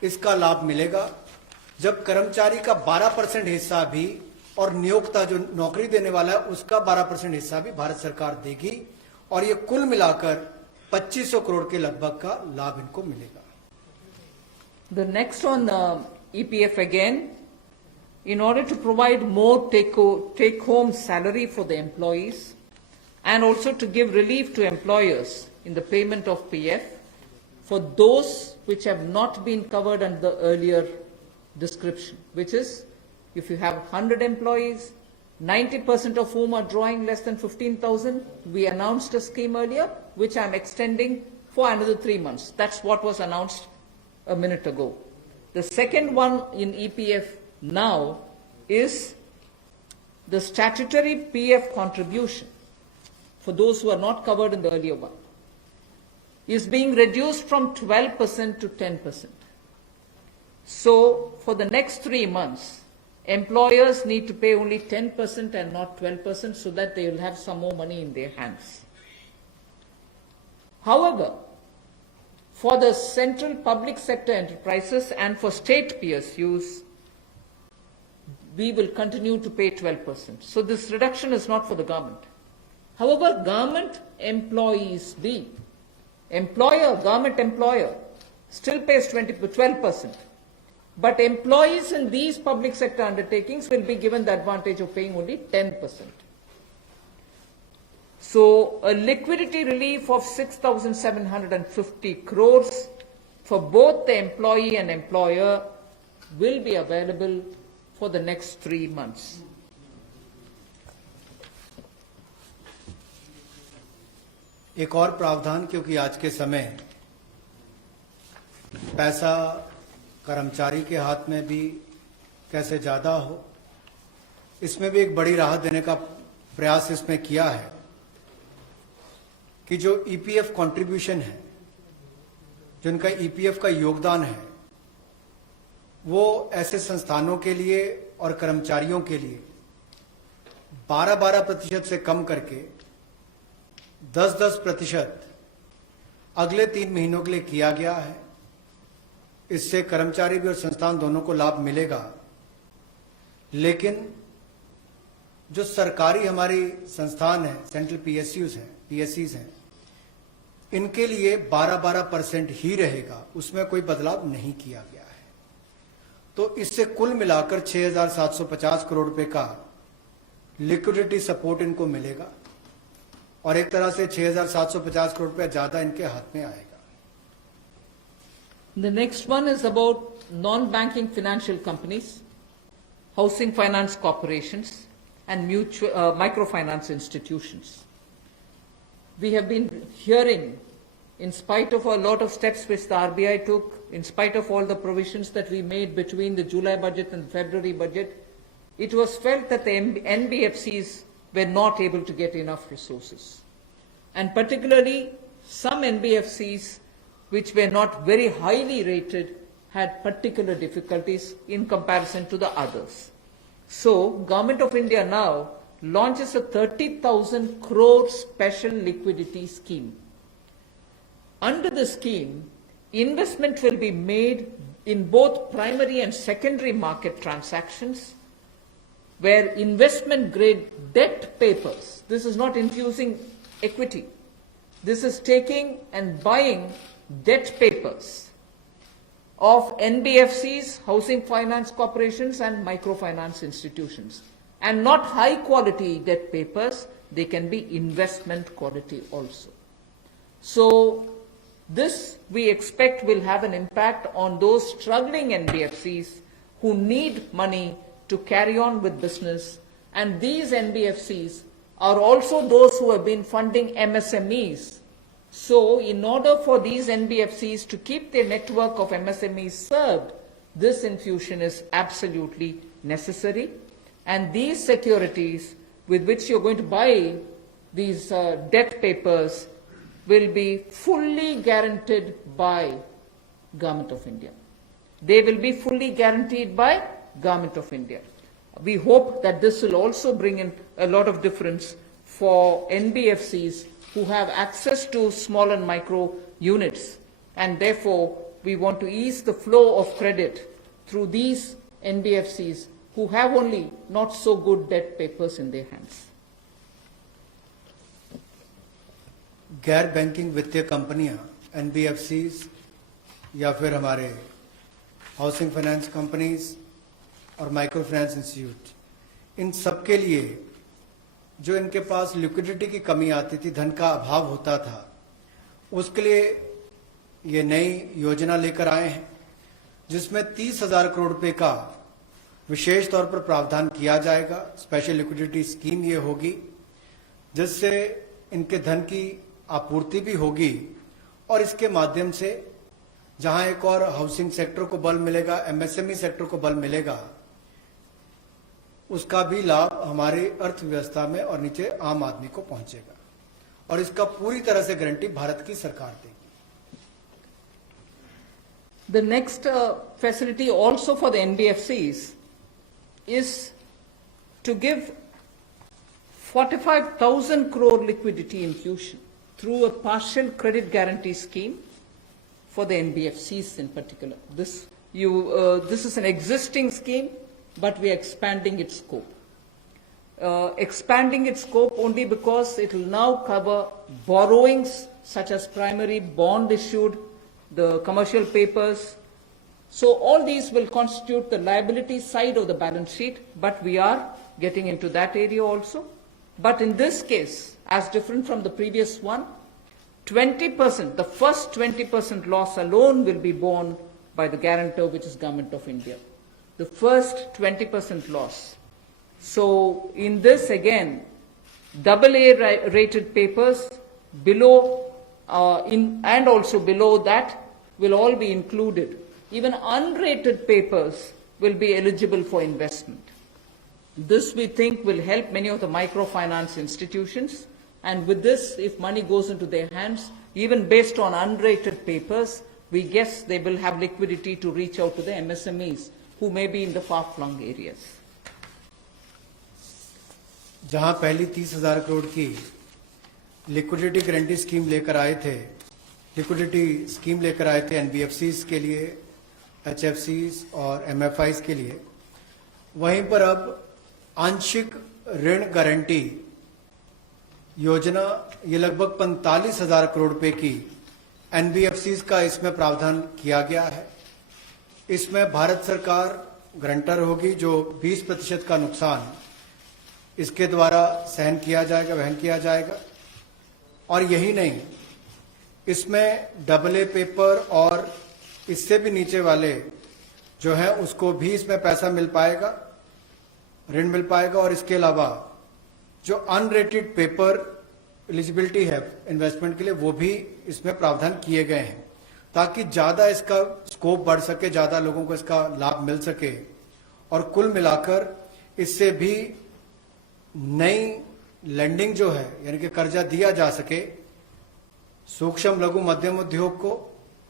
इसका लाभ मिलेगा। जब कर्मचारी का 12% हिस्सा भी और नियोक्ता जो नौकरी देने वाला है उसका 12% हिस्सा भी भारत सरकार देगी, और ये कुल मिलाकर 2500 करोड़ के लगभग का लाभ इनको मिलेगा। The next on EPF again, in order to provide more take-home salary for the employees and also to give relief to employers in the payment of PF for those which have not been covered under the earlier description, which is if you have 100 employees, 90% of whom are drawing less than 15,000, we announced a scheme earlier, which I'm extending for another 3 months. That's what was announced a minute ago. The second one in EPF now is the statutory PF contribution for those who are not covered in the earlier one is being reduced from 12% to 10%. So for the next 3 months, employers need to pay only 10% and not 12% so that they will have some more money in their hands. However, for the central public sector enterprises and for state PSUs, we will continue to pay 12%. So this reduction is not for the government. However, government employees, government employer still pays 12%. But employees in these public sector undertakings will be given the advantage of paying only 10%. So a liquidity relief of 6,750 crores for both the employee and employer will be available for the next 3 months. एक और प्रावधान, क्योंकि आज के समय पैसा कर्मचारी के हाथ में भी कैसे ज्यादा हो, इसमें भी एक बड़ी राहत देने का प्रयास इसमें किया है कि जो ईपीएफ कंट्रीब्यूशन है, जिनका ईपीएफ का योगदान है, वो ऐसे संस्थानों के लिए और कर्मचारियों के लिए 12% से कम करके 10% अगले 3 महीनों के लिए किया गया है। इससे कर्मचारी भी और संस्थान दोनों को लाभ मिलेगा। लेकिन जो सरकारी हमारी संस्थान है, सेंट्रल पीएससीज हैं, इनके लिए 12% ही रहेगा, उसमें कोई बदलाव नहीं किया गया है। तो इससे कुल मिलाकर 6,750 करोड़ रुपए का लिक्विडिटी सपोर्ट इनको मिलेगा और एक तरह से 6,750 करोड़ रुपए ज्यादा इनके हाथ में आएगा। The next one is about non-banking financial companies, housing finance corporations, and microfinance institutions. We have been hearing, in spite of a lot of steps which the RBI took, in spite of all the provisions that we made between the July budget and the February budget, it was felt that the NBFCs were not able to get enough resources. And particularly, some NBFCs which were not very highly rated had particular difficulties in comparison to the others. So, Government of India now launches a 30,000 crore special liquidity scheme. Under the scheme, investment will be made in both primary and secondary market transactions where investment grade debt papers, this is not infusing equity, this is taking and buying debt papers of NBFCs, housing finance corporations and microfinance institutions. and not high quality debt papers, they can be investment quality also. So this we expect will have an impact on those struggling NBFCs who need money to carry on with business, and these NBFCs are also those who have been funding MSMEs. So in order for these NBFCs to keep their network of MSMEs served, this infusion is absolutely necessary. And these securities with which you're going to buy these debt papers will be fully guaranteed by Government of India. They will be fully guaranteed by Government of India. We hope that this will also bring in a lot of difference for NBFCs who have access to small and micro units, and therefore we want to ease the flow of credit through these NBFCs who have only not so good debt papers in their hands. गैर banking वित्तीय कंपनियां NBFCs या फिर हमारे housing finance companies और micro finance institute, इन सब के लिए जो इनके पास लिक्विडिटी की कमी आती थी, धन का अभाव होता था, उसके लिए ये नई योजना लेकर आए हैं जिसमें 30,000 करोड़ रुपए का विशेष तौर पर प्रावधान किया जाएगा। स्पेशल लिक्विडिटी स्कीम ये होगी जिससे इनके धन की आपूर्ति भी होगी और इसके माध्यम से जहां एक और हाउसिंग सेक्टर को बल मिलेगा, एमएसएमई सेक्टर को बल मिलेगा, उसका भी लाभ हमारी अर्थव्यवस्था में और नीचे आम आदमी को पहुंचेगा और इसका पूरी तरह से गारंटी भारत की सरकार देगी। The next facility also for the NBFCs is to give 45,000 crore liquidity infusion through a partial credit guarantee scheme for the NBFCs in particular. This is an existing scheme, but we are expanding its scope. Expanding its scope only because it will now cover borrowings such as primary bond issued, the commercial papers. So all these will constitute the liability side of the balance sheet, but we are getting into that area also. But in this case, as different from the previous one, 20%, the first 20% loss alone will be borne by the guarantor, which is Government of India. The first 20% loss. So in this again, AA rated papers below and also below that will all be included. Even unrated papers will be eligible for investment. This we think will help many of the microfinance institutions, and with this, if money goes into their hands, even based on unrated papers, we guess they will have liquidity to reach out to the MSMEs who may be in the far-flung areas. जहां पहली 30,000 करोड़ की liquidity guarantee scheme लेकर आए थे, NBFCs के लिए, एचएफसीज और MFIs के लिए, वहीं पर अब आंशिक ऋण गारंटी योजना ये लगभग 45,000 करोड़ रुपए की एनबीएफसीज का इसमें प्रावधान किया गया है। इसमें भारत सरकार गारंटर होगी, जो 20% का नुकसान इसके द्वारा वहन किया जाएगा। और यही नहीं, इसमें AA पेपर और इससे भी नीचे वाले जो है उसको भी इसमें पैसा मिल पाएगा, ऋण मिल पाएगा। और इसके अलावा जो अनरेटेड पेपर एलिजिबिलिटी है इन्वेस्टमेंट के लिए, वो भी इसमें प्रावधान किए गए हैं ताकि ज्यादा इसका स्कोप बढ़ सके, ज्यादा लोगों को इसका लाभ मिल सके और कुल मिलाकर इससे भी नई लेंडिंग जो है, यानी कि कर्जा दिया जा सके सूक्ष्म लघु मध्यम उद्योग को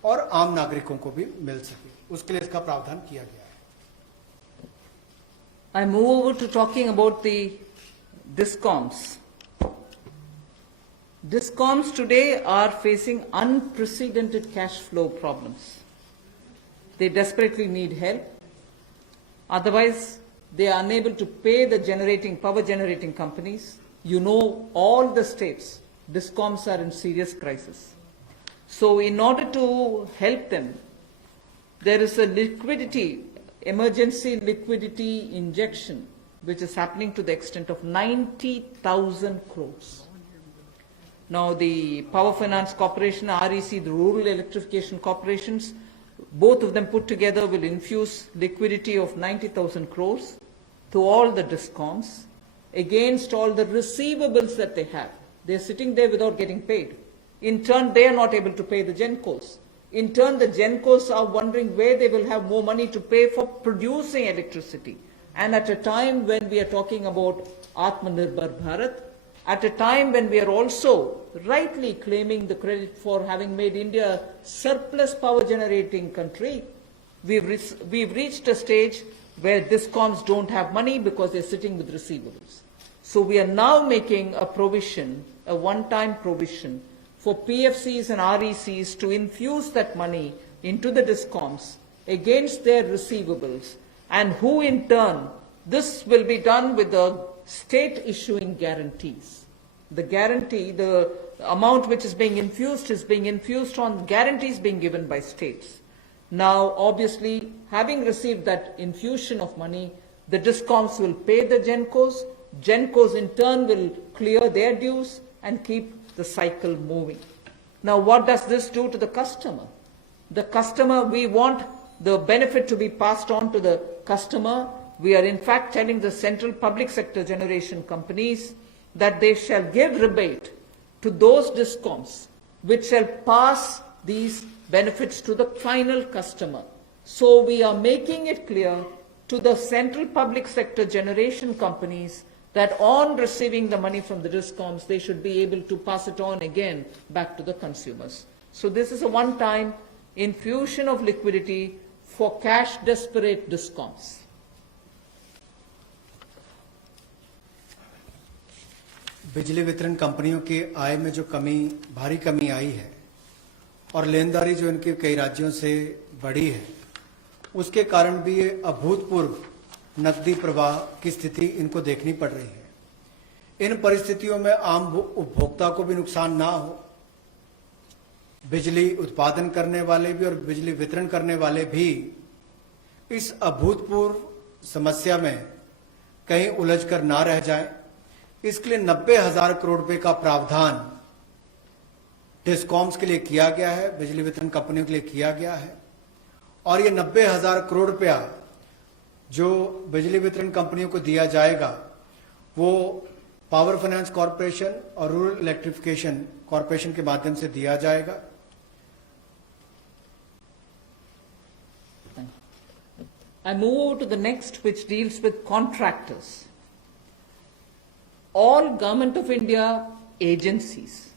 और आम नागरिकों को भी मिल सके, उसके लिए इसका प्रावधान किया गया है। I move over to talking about the DISCOMs. DISCOMs today are facing unprecedented cash flow problems. They desperately need help. Otherwise, they are unable to pay the power generating companies. You know, all the states, DISCOMs are in serious crisis. So in order to help them, there is a emergency liquidity injection which is happening to the extent of 90,000 crores. Now, the Power Finance Corporation, REC, the Rural Electrification Corporations, both of them put together will infuse liquidity of 90,000 crores to all the DISCOMs against all the receivables that they have. They're sitting there without getting paid. In turn, they are not able to pay the GENCOs. In turn, the GENCOs are wondering where they will have more money to pay for producing electricity. And at a time when we are talking about Atmanirbhar Bharat, at a time when we are also rightly claiming the credit for having made India a surplus power generating country, we've reached a stage where DISCOMs don't have money because they're sitting with receivables. So we are now making a provision, a one-time provision, for PFCs and RECs to infuse that money into the DISCOMs against their receivables, and who in turn, this will be done with the state issuing guarantees. The guarantee, the amount which is being infused on guarantees being given by states. Now, obviously, having received that infusion of money, the DISCOMs will pay the GENCOs. GENCOs in turn will clear their dues and keep the cycle moving. Now, what does this do to the customer? The customer, we want the benefit to be passed on to the customer. We are in fact telling the central public sector generation companies that they shall give rebate to those DISCOMs which shall pass these benefits to the final customer. So we are making it clear to the central public sector generation companies that on receiving the money from the DISCOMs, they should be able to pass it on again back to the consumers. So this is a one-time infusion of liquidity for cash desperate DISCOMs. बिजली वितरण कंपनियों की आय में जो भारी कमी आई है और लेनदारी जो इनके कई राज्यों से बढ़ी है, उसके कारण भी ये अभूतपूर्व नकदी प्रवाह की स्थिति इनको देखनी पड़ रही है। इन परिस्थितियों में आम उपभोक्ता को भी नुकसान ना हो, बिजली उत्पादन करने वाले भी और बिजली वितरण करने वाले भी इस अभूतपूर्व समस्या में कहीं उलझकर ना रह जाएं, इसके लिए 90,000 करोड़ रुपए का प्रावधान डिस्कॉम्स के लिए किया गया है, बिजली वितरण कंपनियों के लिए किया गया है। और ये 90,000 करोड़ रुपया जो बिजली वितरण कंपनियों को दिया जाएगा, वो पावर फाइनेंस कॉर्पोरेशन और रूरल इलेक्ट्रिफिकेशन कॉर्पोरेशन के माध्यम से दिया जाएगा। I move to the next, which deals with contractors. All Government of India agencies,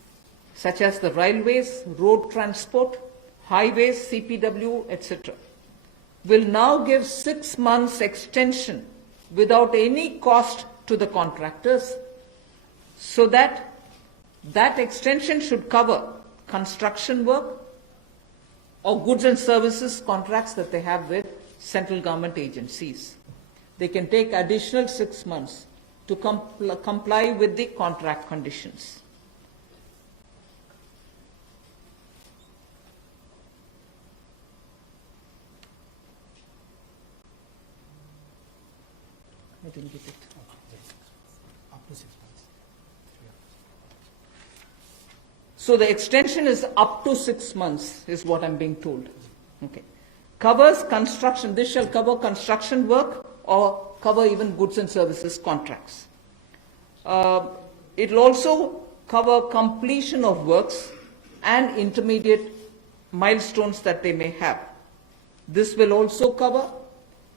such as the railways, road transport, highways, CPW, etc., will now give 6 months extension without any cost to the contractors, so that extension should cover construction work or goods and services contracts that they have with central government agencies. They can take additional 6 months to comply with the contract conditions. I didn't get it. Up to 6 months. So the extension is up to 6 months, is what I'm being told. Okay. Covers construction. This shall cover construction work or cover even goods and services contracts. It will also cover completion of works and intermediate milestones that they may have. This will also cover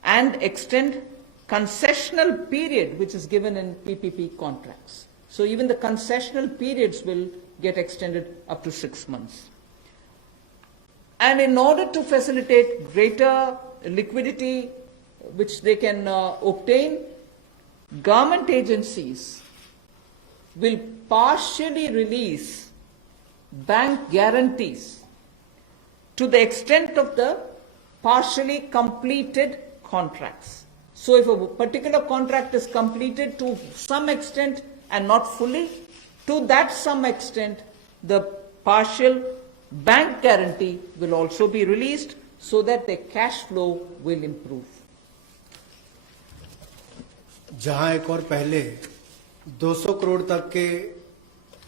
and extend concessional period which is given in PPP contracts. So even the concessional periods will get extended up to 6 months. And in order to facilitate greater liquidity which they can obtain, government agencies will partially release bank guarantees to the extent of the partially completed contracts. So if a particular contract is completed to some extent and not fully, to that some extent, the partial bank guarantee will also be released so that the cash flow will improve. जहां एक और पहले 200 करोड़ तक के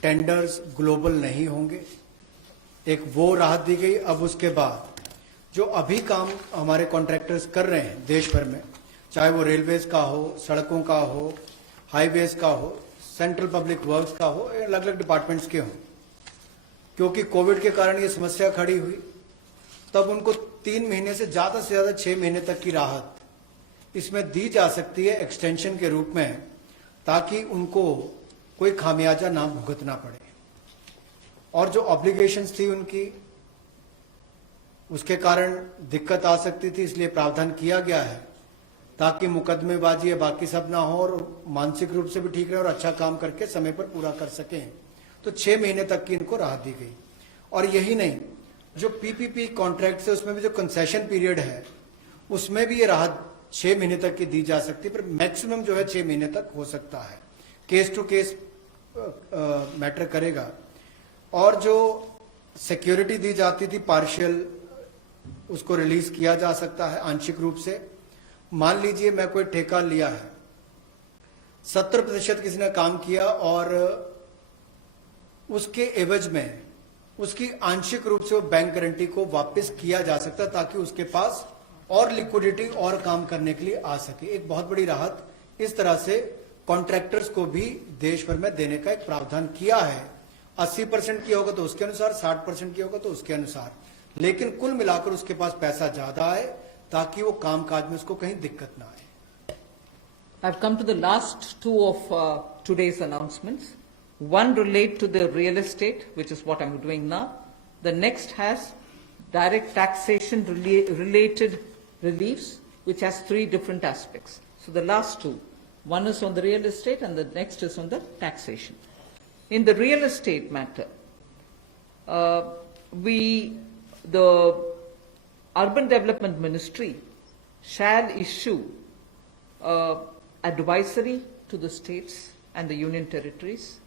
tenders global नहीं होंगे, एक वो राहत दी गई। अब उसके बाद जो अभी काम हमारे कॉन्ट्रैक्टर्स कर रहे हैं देश भर में, चाहे वो रेलवेज का हो, सड़कों का हो, हाईवेज का हो, सेंट्रल पब्लिक वर्क्स का हो, अलग अलग डिपार्टमेंट्स के हों, क्योंकि कोविड के कारण ये समस्या खड़ी हुई, तब उनको 3 महीने से ज्यादा 6 महीने तक की राहत इसमें दी जा सकती है एक्सटेंशन के रूप में, ताकि उनको कोई खामियाजा ना भुगतना पड़े। और जो ऑब्लिगेशंस थी उनकी, उसके कारण दिक्कत आ सकती थी, इसलिए प्रावधान किया गया है ताकि मुकदमेबाजी या बाकी सब ना हो और मानसिक रूप से भी ठीक रहे और अच्छा काम करके समय पर पूरा कर सकें। तो 6 महीने तक की इनको राहत दी गई। और यही नहीं, जो पीपीपी कॉन्ट्रैक्ट है उसमें भी जो कंसेशन पीरियड है उसमें भी ये राहत 6 महीने तक की दी जा सकती है, पर मैक्सिमम जो है 6 महीने तक हो सकता है। केस टू केस मैटर करेगा। और जो सिक्योरिटी दी जाती थी पार्शियल, उसको रिलीज किया जा सकता है आंशिक रूप से। मान लीजिए मैं कोई ठेका लिया है, 70% किसी ने काम किया और उसके एवज में उसकी आंशिक रूप से वो बैंक गारंटी को वापस किया जा सकता है, ताकि उसके पास और लिक्विडिटी और काम करने के लिए आ सके। एक बहुत बड़ी राहत इस तरह से कॉन्ट्रैक्टर्स को भी देश भर में देने का एक प्रावधान किया है। 80% की होगा तो उसके अनुसार, 60% की होगा तो उसके अनुसार, लेकिन कुल मिलाकर उसके पास पैसा ज्यादा आए ताकि वो कामकाज में उसको कहीं दिक्कत ना आए। I've come to the last two of today's announcements. One relate to the real estate, which is what I'm doing now. The next has direct taxation related reliefs, which has 3 different aspects. So the last two, one is on the real estate and the next is on the taxation. In the real estate matter, the Urban Development Ministry shall issue advisory to the states and the union territories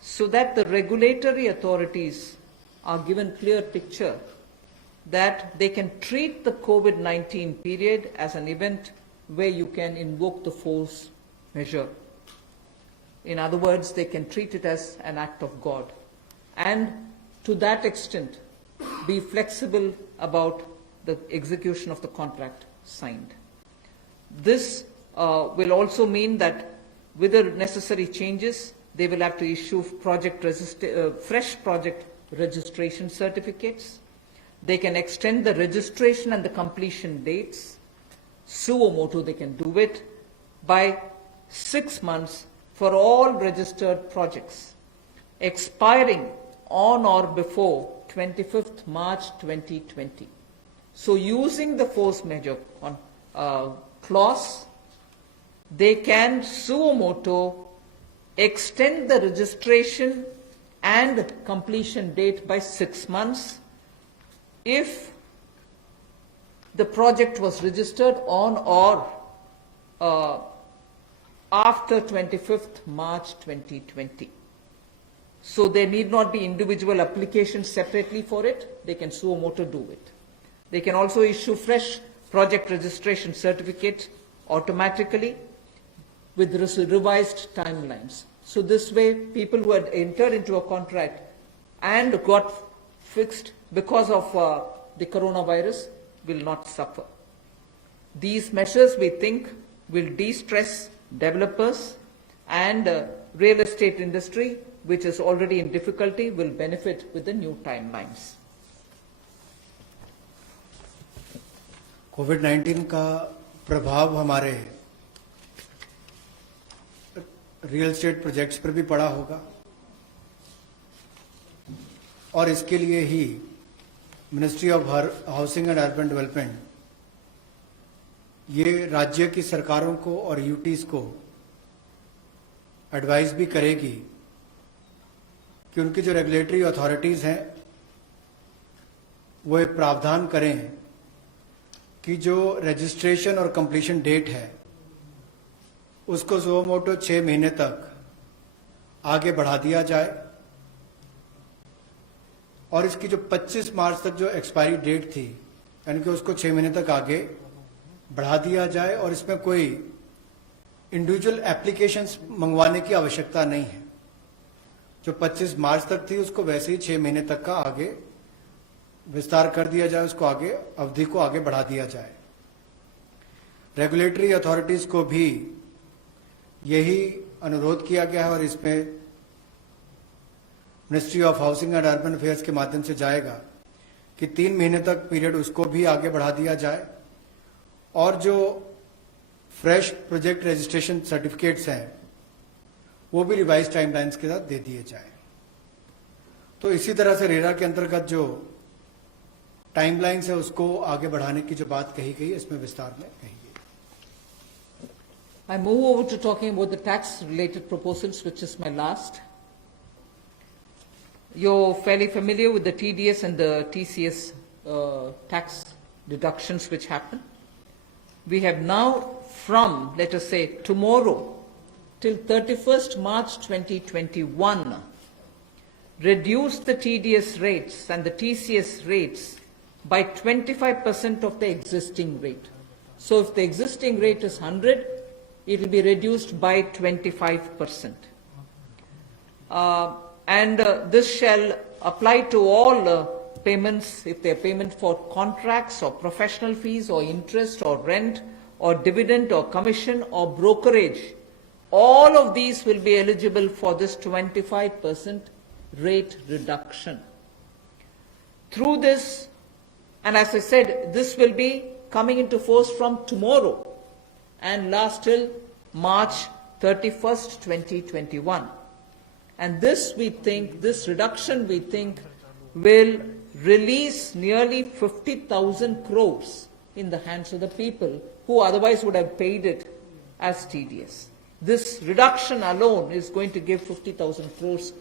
so that the regulatory authorities are given clear picture that they can treat the COVID-19 period as an event where you can invoke the force measure. In other words, they can treat it as an act of God, and to that extent be flexible about the execution of the contract signed. This will also mean that with the necessary changes, they will have to issue fresh project registration certificates. They can extend the registration and the completion dates. Suo motu, they can do it by 6 months for all registered projects, expiring on or before 25th March 2020. So using the force majeure clause, they can suo motu extend the registration and completion date by 6 months if the project was registered on or after 25th March 2020. So there need not be individual applications separately for it. They can suo motu do it. They can also issue fresh project registration certificates automatically with revised timelines. So this way, people who had entered into a contract and got fixed because of the coronavirus will not suffer. These measures, we think, will de-stress developers, and real estate industry, which is already in difficulty, will benefit with the new timelines. कोविड-19 का प्रभाव हमारे real estate projects पर भी पड़ा होगा, और इसके लिए ही ministry of housing and urban development ये राज्य की सरकारों को और यूटीज को एडवाइस भी करेगी कि उनकी जो रेगुलेटरी अथॉरिटीज हैं वो एक प्रावधान करें कि जो रजिस्ट्रेशन और कंप्लीशन डेट है उसको सुओ मोटो 6 महीने तक आगे बढ़ा दिया जाए, और इसकी जो 25 मार्च तक जो एक्सपायरी डेट थी यानी कि उसको 6 महीने तक आगे बढ़ा दिया जाए, और इसमें कोई इंडिविजुअल एप्लीकेशंस मंगवाने की आवश्यकता नहीं है। जो 25 मार्च तक थी उसको वैसे ही 6 महीने तक का आगे विस्तार कर दिया जाए, उसको आगे अवधि को आगे बढ़ा दिया जाए। रेगुलेटरी अथॉरिटीज को भी यही अनुरोध किया गया है और इसमें ministry of housing and urban affairs के माध्यम से जाएगा कि 3 महीने तक पीरियड उसको भी आगे बढ़ा दिया जाए और जो फ्रेश प्रोजेक्ट रजिस्ट्रेशन सर्टिफिकेट्स हैं वो भी रिवाइज टाइमलाइंस के साथ दे दिए जाए। तो इसी तरह से रेरा के अंतर्गत जो टाइमलाइंस है उसको आगे बढ़ाने की जो बात कही गई है इसमें विस्तार में कही गई। I move over to talking about the tax-related proposals, which is my last. You're fairly familiar with the TDS and the TCS tax deductions which happen. We have now from, let us say, tomorrow till 31st March 2021, reduced the TDS rates and the TCS rates by 25% of the existing rate. So if the existing rate is 100, it will be reduced by 25%. This shall apply to all payments, if they are payment for contracts or professional fees or interest or rent or dividend or commission or brokerage. All of these will be eligible for this 25% rate reduction. Through this, and as I said, this will be coming into force from tomorrow and last till March 31st, 2021. And this we think, this reduction we think will release nearly 50,000 crores in the hands of the people who otherwise would have paid it as TDS. This reduction alone is going to give 50,000 crores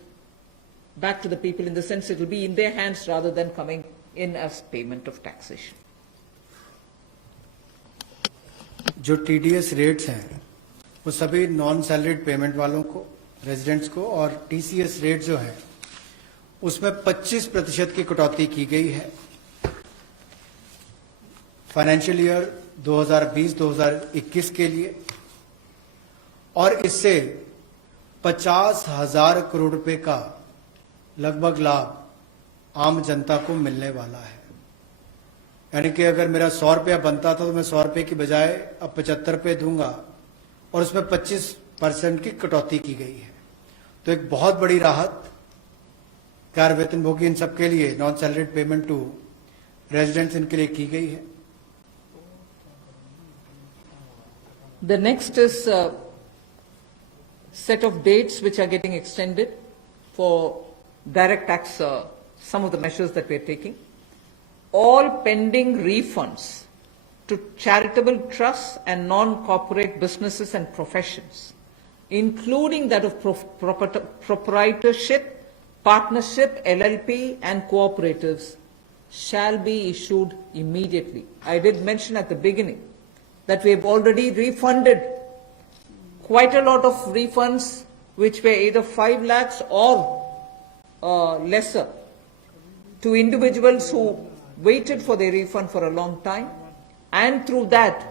back to the people, in the sense it will be in their hands rather than coming in as payment of taxation. जो TDS rates हैं वो सभी non salaried payment वालों को, residents को, और TCS rate जो है उसमें 25% की कटौती की गई है फाइनेंशियल ईयर 2020-2021 के लिए, और इससे 50,000 करोड़ रुपए का लगभग लाभ आम जनता को मिलने वाला है। यानी कि अगर मेरा 100 रुपया बनता था तो मैं 100 रुपये की बजाय अब 75 रुपये दूंगा, और उसमें 25% की कटौती की गई है। तो एक बहुत बड़ी राहत कार्य वेतनभोगी इन सबके लिए, non salaried payment to residents, इनके लिए की गई है। The next is a set of dates which are getting extended for direct tax, some of the measures that we are taking. All pending refunds to charitable trusts and non-corporate businesses and professions, including that of proprietorship, partnership, LLP and cooperatives, shall be issued immediately. I did mention at the beginning that we have already refunded quite a lot of refunds which were either 5 lakhs or lesser to individuals who waited for their refund for a long time, and through that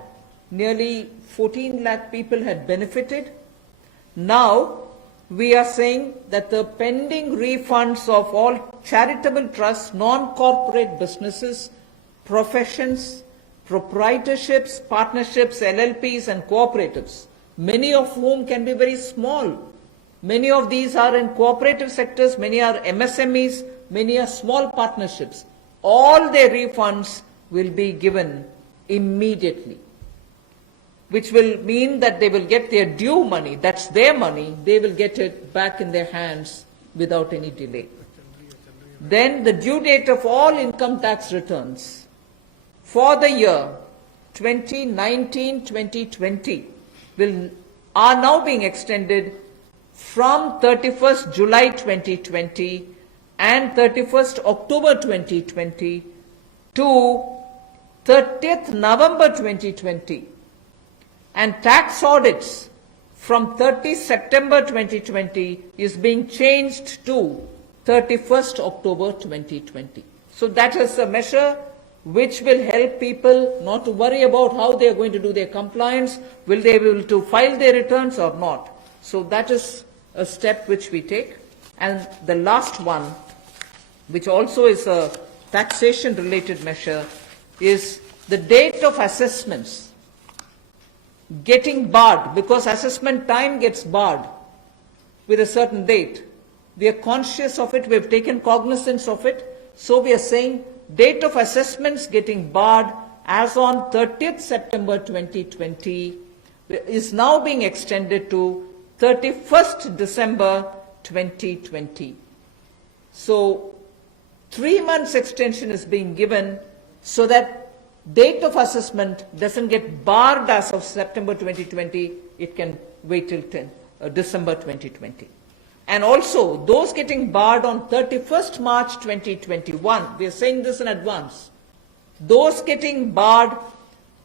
nearly 14 lakh people had benefited. Now we are saying that the pending refunds of all charitable trusts, non-corporate businesses, professions, proprietorships, partnerships, LLPs and cooperatives, many of whom can be very small. Many of these are in cooperative sectors, many are MSMEs, many are small partnerships. All their refunds will be given immediately, which will mean that they will get their due money, that's their money, they will get it back in their hands without any delay. Then the due date of all income tax returns for the year 2019-2020 are now being extended from 31st July 2020 and 31st October 2020 to 30th November 2020, and tax audits from 30 September 2020 is being changed to 31st October 2020. So that is a measure which will help people not to worry about how they are going to do their compliance, will they be able to file their returns or not. So that is a step which we take. And the last one, which also is a taxation related measure, is the date of assessments getting barred, because assessment time gets barred with a certain date. We are conscious of it, we have taken cognizance of it, so we are saying date of assessments getting barred as on 30th September 2020 is now being extended to 31st December 2020. So 3 months extension is being given so that date of assessment doesn't get barred as of September 2020, it can wait till December 2020. And also, those getting barred on 31st March 2021, we are saying this in advance, those getting barred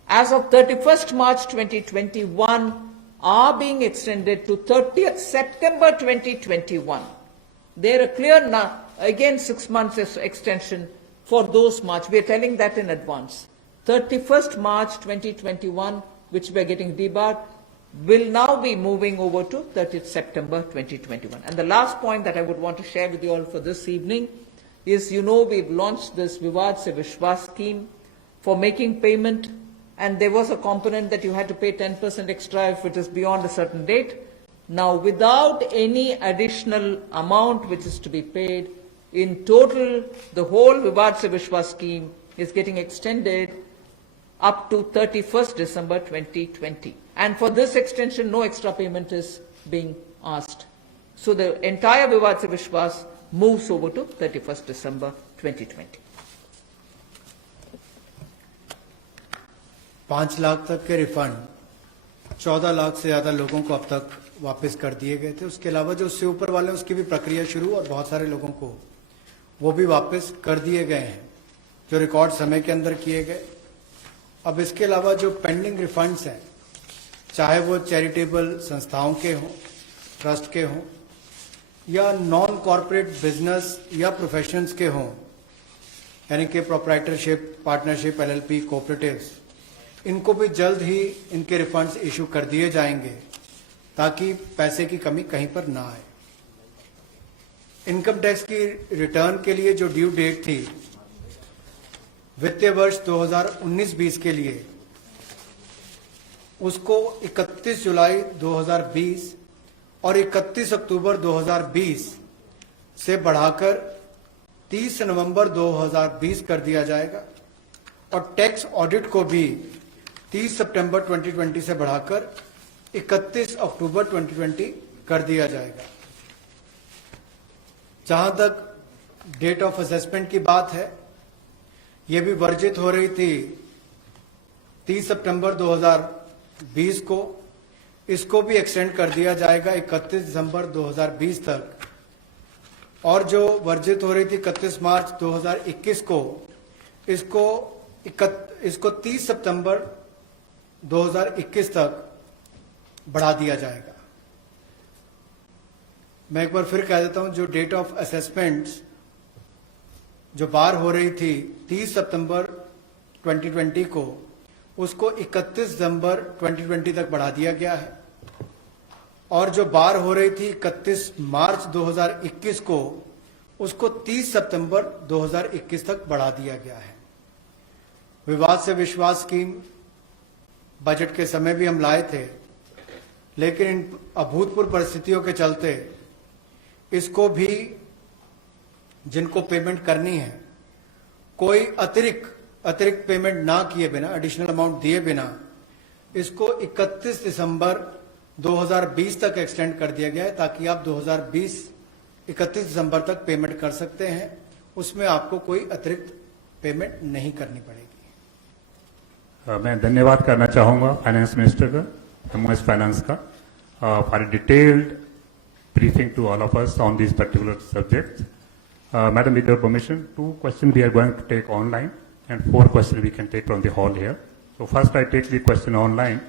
as of 31st March 2021 are being extended to 30th September 2021. They're a clear, again 6 months extension for those March. We are telling that in advance. 31st March 2021, which we are getting debarred, will now be moving over to 30th September 2021. And the last point that I would want to share with you all for this evening is, you know, we've launched this Vivad Se Vishwas scheme for making payment, and there was a component that you had to pay 10% extra if it is beyond a certain date. Now, without any additional amount which is to be paid, in total, the whole Vivad Se Vishwas scheme is getting extended up to 31st December 2020. And for this extension, no extra payment is being asked. So the entire Vivad Se Vishwas moves over to 31st December 2020. 5 lakh तक के refund 14 lakh से ज्यादा लोगों को अब तक वापस कर दिए गए थे। उसके अलावा जो उससे ऊपर वाले उसकी भी प्रक्रिया शुरू, और बहुत सारे लोगों को वो भी वापस कर दिए गए हैं जो रिकॉर्ड समय के अंदर किए गए। अब इसके अलावा जो पेंडिंग रिफंड्स हैं, चाहे वो चैरिटेबल संस्थाओं के हों, ट्रस्ट के हों, या नॉन कॉरपोरेट बिजनेस या प्रोफेशंस के हों, यानी कि प्रोप्राइटरशिप, पार्टनरशिप, एलएलपी, कोऑपरेटिव्स, इनको भी जल्द ही इनके रिफंड्स इशू कर दिए जाएंगे ताकि पैसे की कमी कहीं पर ना आए। इनकम टैक्स की रिटर्न के लिए जो ड्यू डेट थी वित्तीय वर्ष 2019-20 के लिए, उसको 31 जुलाई 2020 और 31 अक्टूबर 2020 से बढ़ाकर 30 नवंबर 2020 कर दिया जाएगा, और टैक्स ऑडिट को भी 30 सितंबर 2020 से बढ़ाकर 31 अक्टूबर 2020 कर दिया जाएगा। जहां तक डेट ऑफ असेसमेंट की बात है, यह भी वर्जित हो रही थी 30 सितंबर 2020 को, इसको भी एक्सटेंड कर दिया जाएगा 31 दिसंबर 2020 तक, और जो वर्जित हो रही थी 31 मार्च 2021 को, इसको 30 सितंबर 2021 तक बढ़ा दिया जाएगा। मैं एक बार फिर कह देता हूं, जो डेट ऑफ असेसमेंट्स जो बार हो रही थी 30 सितंबर 2020 को, उसको 31 दिसंबर 2020 तक बढ़ा दिया गया है, और जो बार हो रही थी 31 मार्च 2021 को, उसको 30 सितंबर 2021 तक बढ़ा दिया गया है। विवाद से विश्वास स्कीम बजट के समय भी हम लाए थे, लेकिन इन अभूतपूर्व परिस्थितियों के चलते इसको भी, जिनको पेमेंट करनी है, कोई अतिरिक्त पेमेंट ना किए बिना, एडिशनल अमाउंट दिए बिना, इसको 31 दिसंबर 2020 तक एक्सटेंड कर दिया गया है, ताकि आप 2020 31 दिसंबर तक पेमेंट कर सकते हैं। उसमें आपको कोई अतिरिक्त पेमेंट नहीं करनी पड़ेगी। मैं धन्यवाद करना चाहूँगा फाइनेंस मिनिस्टर का, एमओएस फाइनेंस का, for detailed briefing to all of us on these particular subjects. Madam, with your permission, 2 questions we are going to take online and 4 questions we can take from the hall here. So first I take the question online.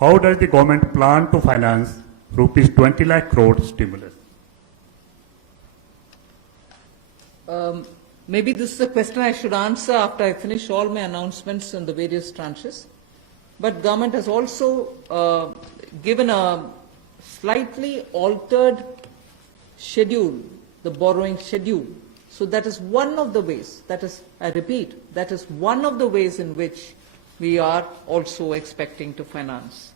How does the government plan to finance rupees 20 lakh crore stimulus? maybe this is a question I should answer after I finish all my announcements on the various tranches. But government has also given a slightly altered schedule, the borrowing schedule. So that is one of the ways, that is, I repeat, that is one of the ways in which we are also expecting to finance.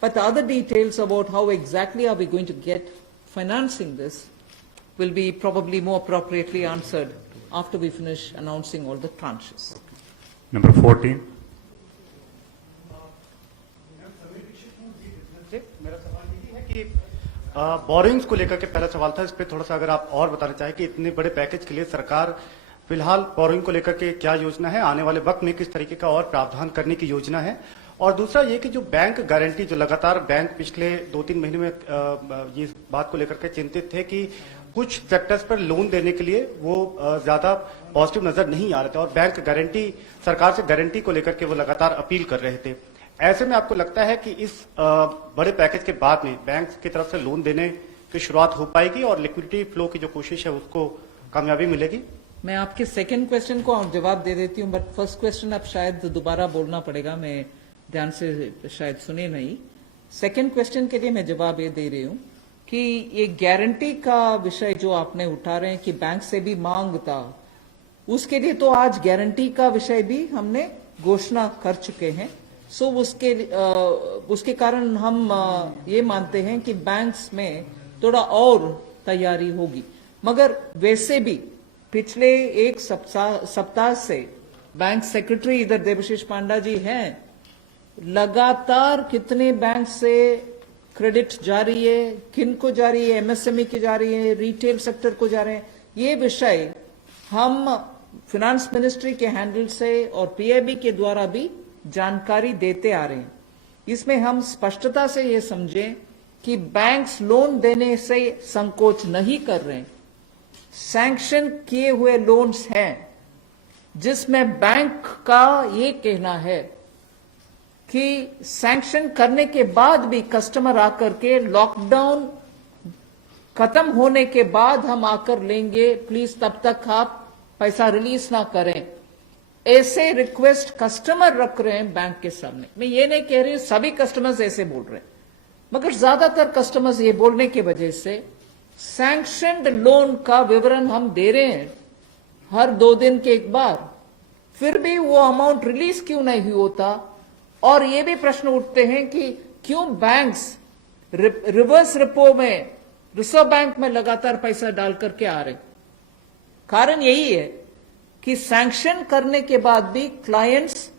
But the other details about how exactly are we going to get financing this will be probably more appropriately answered after we finish announcing all the tranches. Number 14. मेरा सवाल यही है कि borings को लेकर के पहला सवाल था, इस पे थोड़ा सा अगर आप और बताना चाहें कि इतने बड़े पैकेज के लिए सरकार फिलहाल बोरिंग को लेकर के क्या योजना है, आने वाले वक्त में किस तरीके का और प्रावधान करने की योजना है, और दूसरा ये कि जो बैंक गारंटी जो लगातार बैंक पिछले 2-3 महीने में ये बात को लेकर के चिंतित थे कि कुछ सेक्टर्स पर लोन देने के लिए वो ज्यादा पॉजिटिव नजर नहीं आ रहे थे और बैंक गारंटी सरकार से गारंटी को लेकर के वो लगातार अपील कर रहे थे। ऐसे में आपको लगता है कि इस बड़े पैकेज के बाद में बैंक की तरफ से लोन देने की शुरुआत हो पाएगी और लिक्विडिटी फ्लो की जो कोशिश है उसको कामयाबी मिलेगी? मैं आपके सेकंड क्वेश्चन को जवाब दे देती हूँ, बट फर्स्ट क्वेश्चन अब शायद दोबारा बोलना पड़ेगा, मैं ध्यान से शायद सुने नहीं। सेकंड क्वेश्चन के लिए मैं जवाब ये दे रही हूँ कि ये गारंटी का विषय जो आपने उठा रहे हैं कि बैंक से भी मांग था, उसके लिए तो आज गारंटी का विषय भी हमने घोषणा कर चुके हैं। सो उसके कारण हम ये मानते हैं कि बैंक्स में थोड़ा और तैयारी होगी, मगर वैसे भी पिछले एक सप्ताह से बैंक सेक्रेटरी इधर देवशीष पांडा जी हैं, लगातार कितने बैंक से क्रेडिट जा रही है, किन को जा रही है, एमएसएमई की जा रही है, रिटेल सेक्टर को जा रहे हैं, ये विषय हम फिनेंस मिनिस्ट्री के हैंडल से और पीआईबी के द्वारा भी जानकारी देते आ रहे हैं। इसमें हम स्पष्टता से ये समझें कि बैंक्स लोन देने से संकोच नहीं कर रहे हैं। सैंक्शन किए हुए लोन्स हैं जिसमें बैंक का ये कहना है कि सैंक्शन करने के बाद भी कस्टमर आकर के लॉकडाउन खत्म होने के बाद हम आकर लेंगे, प्लीज तब तक आप पैसा रिलीज ना करें, ऐसे रिक्वेस्ट कस्टमर रख रहे हैं बैंक के सामने। मैं ये नहीं कह रही हूं सभी कस्टमर्स ऐसे बोल रहे हैं, मगर ज्यादातर कस्टमर्स ये बोलने की वजह से सैंक्शनड लोन का विवरण हम दे रहे हैं हर 2 दिन के एक बार, फिर भी वो अमाउंट रिलीज क्यों नहीं होता। और ये भी प्रश्न उठते हैं कि क्यों बैंक्स रिवर्स रिपो में रिजर्व बैंक में लगातार पैसा डाल करके आ रहे। कारण यही है कि सैंक्शन करने के बाद भी क्लाइंट्स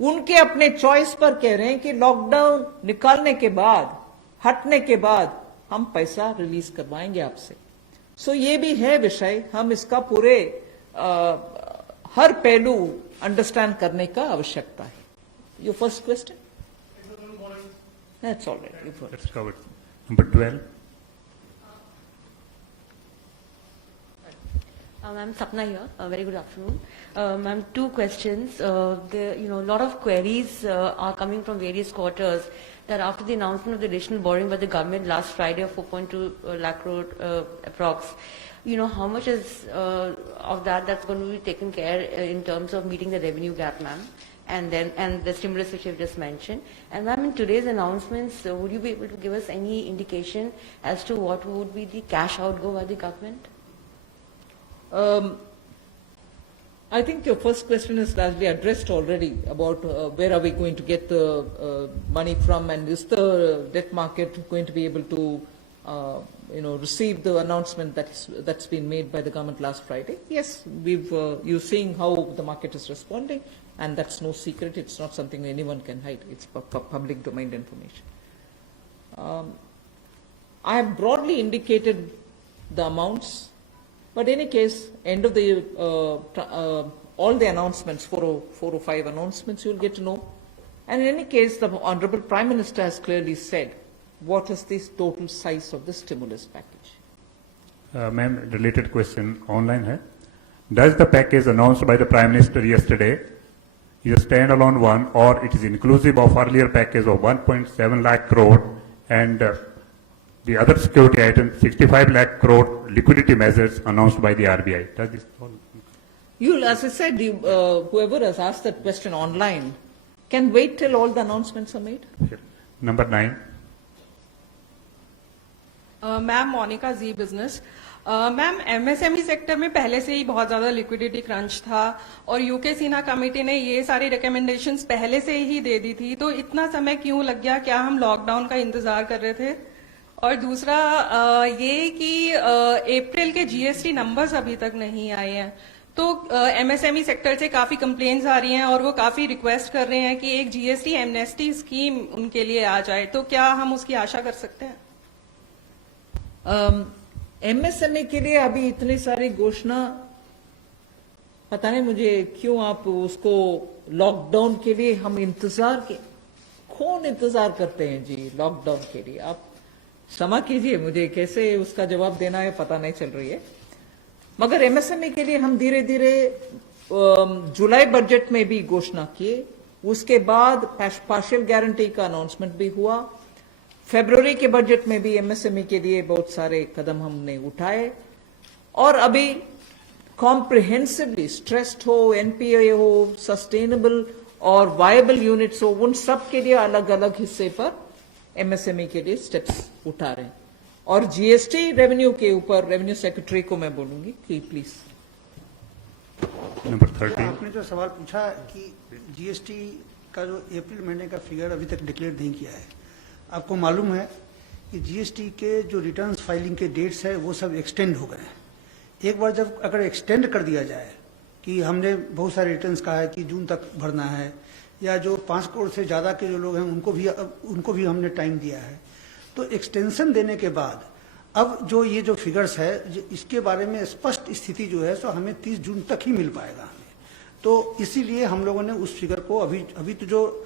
उनके अपने चॉइस पर कह रहे हैं कि लॉकडाउन निकालने के बाद, हटने के बाद हम पैसा रिलीज करवाएंगे आपसे। सो ये भी है विषय, हम इसका पूरे हर पहलू अंडरस्टैंड करने का आवश्यकता है। Your first question, that's all right, That's covered. Number 12. I'm Sapna here. Very good afternoon. Ma'am, 2 questions. A lot of queries are coming from various quarters that after the announcement of the additional borrowing by the government last Friday of 4.2 lakh crore approx, how much is of that's going to be taken care in terms of meeting the revenue gap, ma'am? And the stimulus which you've just mentioned. And ma'am, in today's announcements, would you be able to give us any indication as to what would be the cash outgo by the government? I think your first question is largely addressed already about where are we going to get the money from, and is the debt market going to be able to receive the announcement that's been made by the government last Friday. Yes, you're seeing how the market is responding, and that's no secret. It's not something anyone can hide. It's public domain information. I have broadly indicated the amounts. But in any case, end of the all the announcements, 4 or 5 announcements, you'll get to know. And in any case, the Honorable Prime Minister has clearly said what is the total size of the stimulus package. Ma'am, related question online hai. Does the package announced by the Prime Minister yesterday is a standalone one, or it is inclusive of earlier package of 1.7 lakh crore and the other security item, 65 lakh crore liquidity measures announced by the RBI. Does this all? You'll, as I said, whoever has asked that question online can wait till all the announcements are made. Number 9. Ma'am Monika ji business ma'am MSME sector में पहले से ही बहुत ज्यादा liquidity crunch था और UK Sinha committee ने ये सारी रिकमेंडेशंस पहले से ही दे दी थी, तो इतना समय क्यों लग गया? क्या हम लॉकडाउन का इंतजार कर रहे थे? और दूसरा ये कि अप्रैल के जीएसटी नंबर्स अभी तक नहीं आए हैं, तो एमएसएमई सेक्टर से काफी कंप्लेंट्स आ रही हैं और वो काफी रिक्वेस्ट कर रहे हैं कि एक जीएसटी एमनेस्टी स्कीम उनके लिए आ जाए, तो क्या हम उसकी आशा कर सकते हैं? एमएसएमई के लिए अभी इतनी सारी घोषणा, पता नहीं मुझे क्यों आप उसको लॉकडाउन के लिए हम इंतजार के, कौन इंतजार करते हैं जी लॉकडाउन के लिए? आप क्षमा कीजिए, मुझे कैसे उसका जवाब देना है पता नहीं चल रही है। मगर एमएसएमई के लिए हम धीरे धीरे जुलाई बजट में भी घोषणा किए, उसके बाद पार्शियल गारंटी का अनाउंसमेंट भी हुआ, फरवरी के बजट में भी एमएसएमई के लिए बहुत सारे कदम हमने उठाए, और अभी कॉम्प्रिहेंसिवली स्ट्रेस्ड हो, एनपीए हो, सस्टेनेबल और वायबल यूनिट्स हो, उन सब के लिए अलग अलग हिस्से पर एमएसएमई के लिए स्टेप्स उठा रहे हैं। और जीएसटी रेवेन्यू के ऊपर रेवेन्यू सेक्रेटरी को मैं बोलूंगी कि प्लीज। Number 13. आपने जो सवाल पूछा कि जीएसटी का जो अप्रैल महीने का फिगर अभी तक डिक्लेयर नहीं किया है, आपको मालूम है कि जीएसटी के जो रिटर्न्स फाइलिंग के डेट्स है वो सब एक्सटेंड हो गए हैं। एक बार जब अगर एक्सटेंड कर दिया जाए कि हमने बहुत सारे रिटर्न्स कहा है कि जून तक भरना है, या जो 5 करोड़ से ज़्यादा के जो लोग हैं उनको भी हमने टाइम दिया है, तो एक्सटेंशन देने के बाद अब जो ये जो फिगर्स है इसके बारे में स्पष्ट स्थिति जो है सो हमें 30 जून तक ही मिल पाएगा हमें। तो इसीलिए हम लोगों ने उस फिगर को अभी तो जो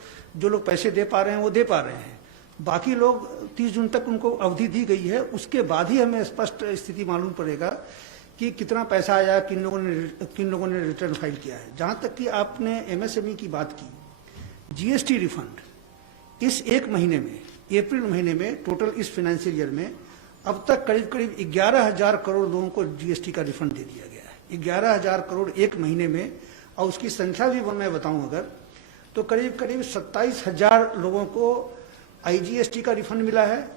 लोग पैसे दे पा रहे हैं वो दे पा रहे हैं, बाकी लोग 30 जून तक उनको अवधि दी गई है, उसके बाद ही हमें स्पष्ट स्थिति मालूम पड़ेगा कि कितना पैसा आया, किन लोगों ने रिटर्न फाइल किया है। जहां तक कि आपने एमएसएमई की बात की, जीएसटी रिफंड इस एक महीने में, अप्रैल महीने में टोटल इस फाइनेंशियल ईयर में अब तक करीब 11,000 करोड़ लोगों को जीएसटी का रिफंड दे दिया गया है। 11,000 करोड़ एक महीने में, और उसकी संख्या भी मैं बताऊं अगर, तो करीब 27,000 लोगों को आईजीएसटी का रिफंड मिला है,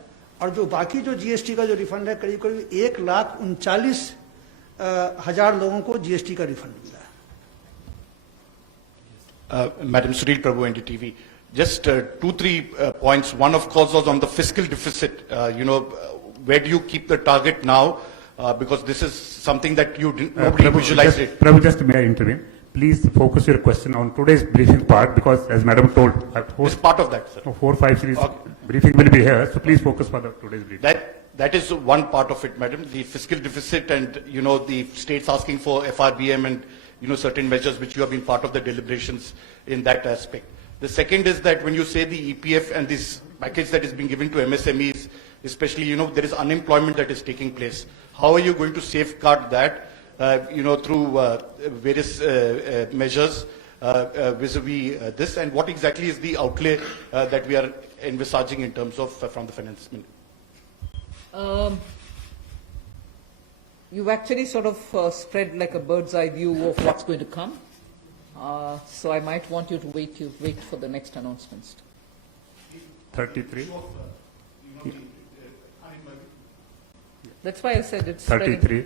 और जो बाकी जो जीएसटी का जो रिफंड है करीब 1,39,000 लोगों को जीएसटी का रिफंड मिला है। Madam Sunil Prabhu, NDTV. Just 2-3 points. One, of course, was on the fiscal deficit. Where do you keep the target now? Because this is something that nobody visualized it. Prabhu, just may I intervene? Please focus your question on today's briefing part, because as Madam told, It's part of that, sir. 4-5 series Okay. briefing will be here, so please focus for the today's briefing. That is one part of it, madam. The fiscal deficit and, the states asking for FRBM and, certain measures which you have been part of the deliberations in that aspect. The second is that when you say the EPF and this package that is being given to MSMEs, especially, there is unemployment that is taking place. How are you going to safeguard that, through various measures vis-a-vis this? And what exactly is the outlay that we are envisaging in terms of from the finance ministry? You've actually sort of spread like a bird's eye view of what's going to come. So I might want you to wait for the next announcements. 33. That's why I said it's spreading. 33.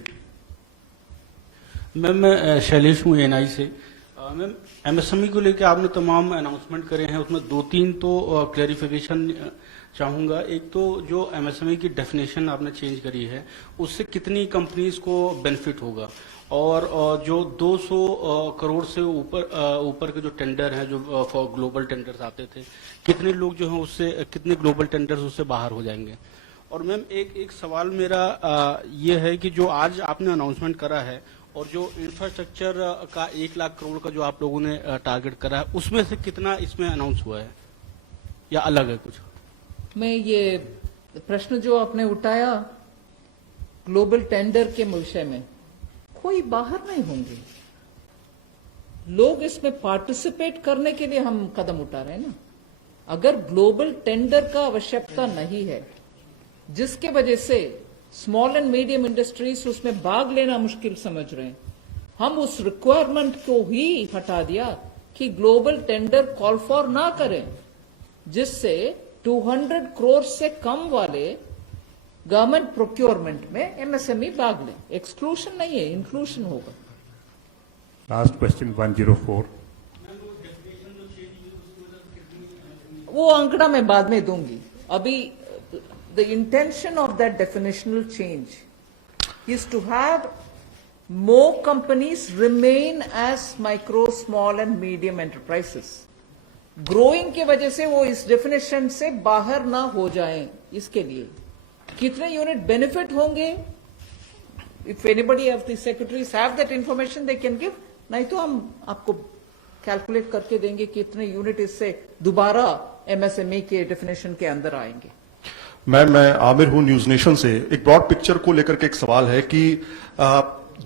Ma'am मैं शैलेश हूँ NI से। Ma'am MSME को लेकर आपने तमाम announcement करे हैं, उसमें 2-3 तो क्लैरिफिकेशन चाहूँगा। एक तो जो एमएसएमई की डेफिनेशन आपने चेंज करी है, उससे कितनी कंपनीज को बेनिफिट होगा, और जो 200 करोड़ से ऊपर के जो टेंडर हैं, जो फॉर ग्लोबल टेंडर्स आते थे, कितने लोग जो हैं उससे, कितने ग्लोबल टेंडर्स उससे बाहर हो जाएंगे। और मैम एक सवाल मेरा ये है कि जो आज आपने अनाउंसमेंट करा है और जो इंफ्रास्ट्रक्चर का 1 लाख करोड़ का जो आप लोगों ने टारगेट करा है, उसमें से कितना इसमें अनाउंस हुआ है या अलग है कुछ? मैं ये प्रश्न जो आपने उठाया ग्लोबल टेंडर के विषय में, कोई बाहर नहीं होंगे लोग, इसमें पार्टिसिपेट करने के लिए हम कदम उठा रहे हैं ना। अगर ग्लोबल टेंडर का आवश्यकता नहीं है जिसके वजह से स्मॉल एंड मीडियम इंडस्ट्रीज उसमें भाग लेना मुश्किल समझ रहे हैं। हम उस रिक्वायरमेंट को ही हटा दिया कि ग्लोबल टेंडर कॉल फॉर ना करें, जिससे 200 करोड़ से कम वाले गवर्नमेंट प्रोक्योरमेंट में एमएसएमई भाग लें। एक्सक्लूशन नहीं है, इंक्लूशन होगा। Last question 104. वो आंकड़ा मैं बाद में दूंगी। अभी the intention of that definitional change is to have more companies remain as micro, small and medium enterprises. Growing की वजह से वो इस definition से बाहर ना हो जाएं, इसके लिए कितने यूनिट बेनिफिट होंगे? If anybody of the secretaries have that information, they can give. नहीं तो हम आपको कैलकुलेट करके देंगे कि इतने यूनिट इससे दोबारा एमएसएमई के डेफिनेशन के अंदर आएंगे। मैं आमिर हूं न्यूज नेशन से। एक ब्रॉड पिक्चर को लेकर के एक सवाल है कि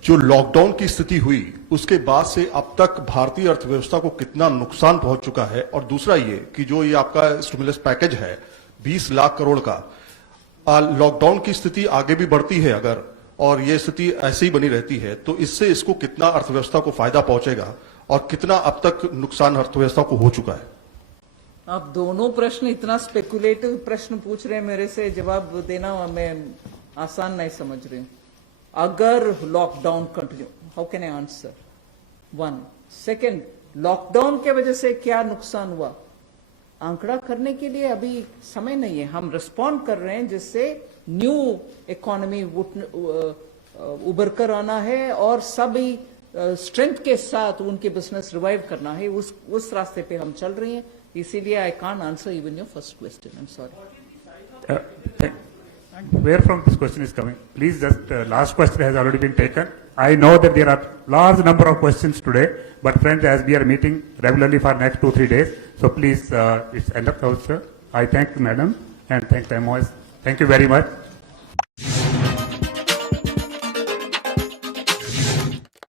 जो लॉकडाउन की स्थिति हुई उसके बाद से अब तक भारतीय अर्थव्यवस्था को कितना नुकसान पहुंच चुका है, और दूसरा ये कि जो ये आपका स्टिमुलस पैकेज है 20 लाख करोड़ का, लॉकडाउन की स्थिति आगे भी बढ़ती है अगर, और ये स्थिति ऐसे ही बनी रहती है, तो इससे इसको कितना अर्थव्यवस्था को फायदा पहुंचेगा और कितना अब तक नुकसान अर्थव्यवस्था को हो चुका है? आप दोनों प्रश्न इतना स्पेकुलेटिव प्रश्न पूछ रहे हैं मेरे से, जवाब देना मैं आसान नहीं समझ रही हूं। अगर lockdown continue, how can I answer? One second, lockdown के वजह से क्या नुकसान हुआ आंकड़ा करने के लिए अभी समय नहीं है। हम रिस्पॉन्ड कर रहे हैं जिससे न्यू इकोनॉमी उभर कर आना है और सभी स्ट्रेंथ के साथ उनके बिजनेस रिवाइव करना है। उस रास्ते पे हम चल रहे हैं, इसीलिए I can't answer even your first question. I am sorry. Where from this question is coming? Please just, last question has already been taken. I know that there are large number of questions today, but friends, as we are meeting regularly for next 2-3 days, so please, it's end of council. I thank Madam and thank the MOS. Thank you very much.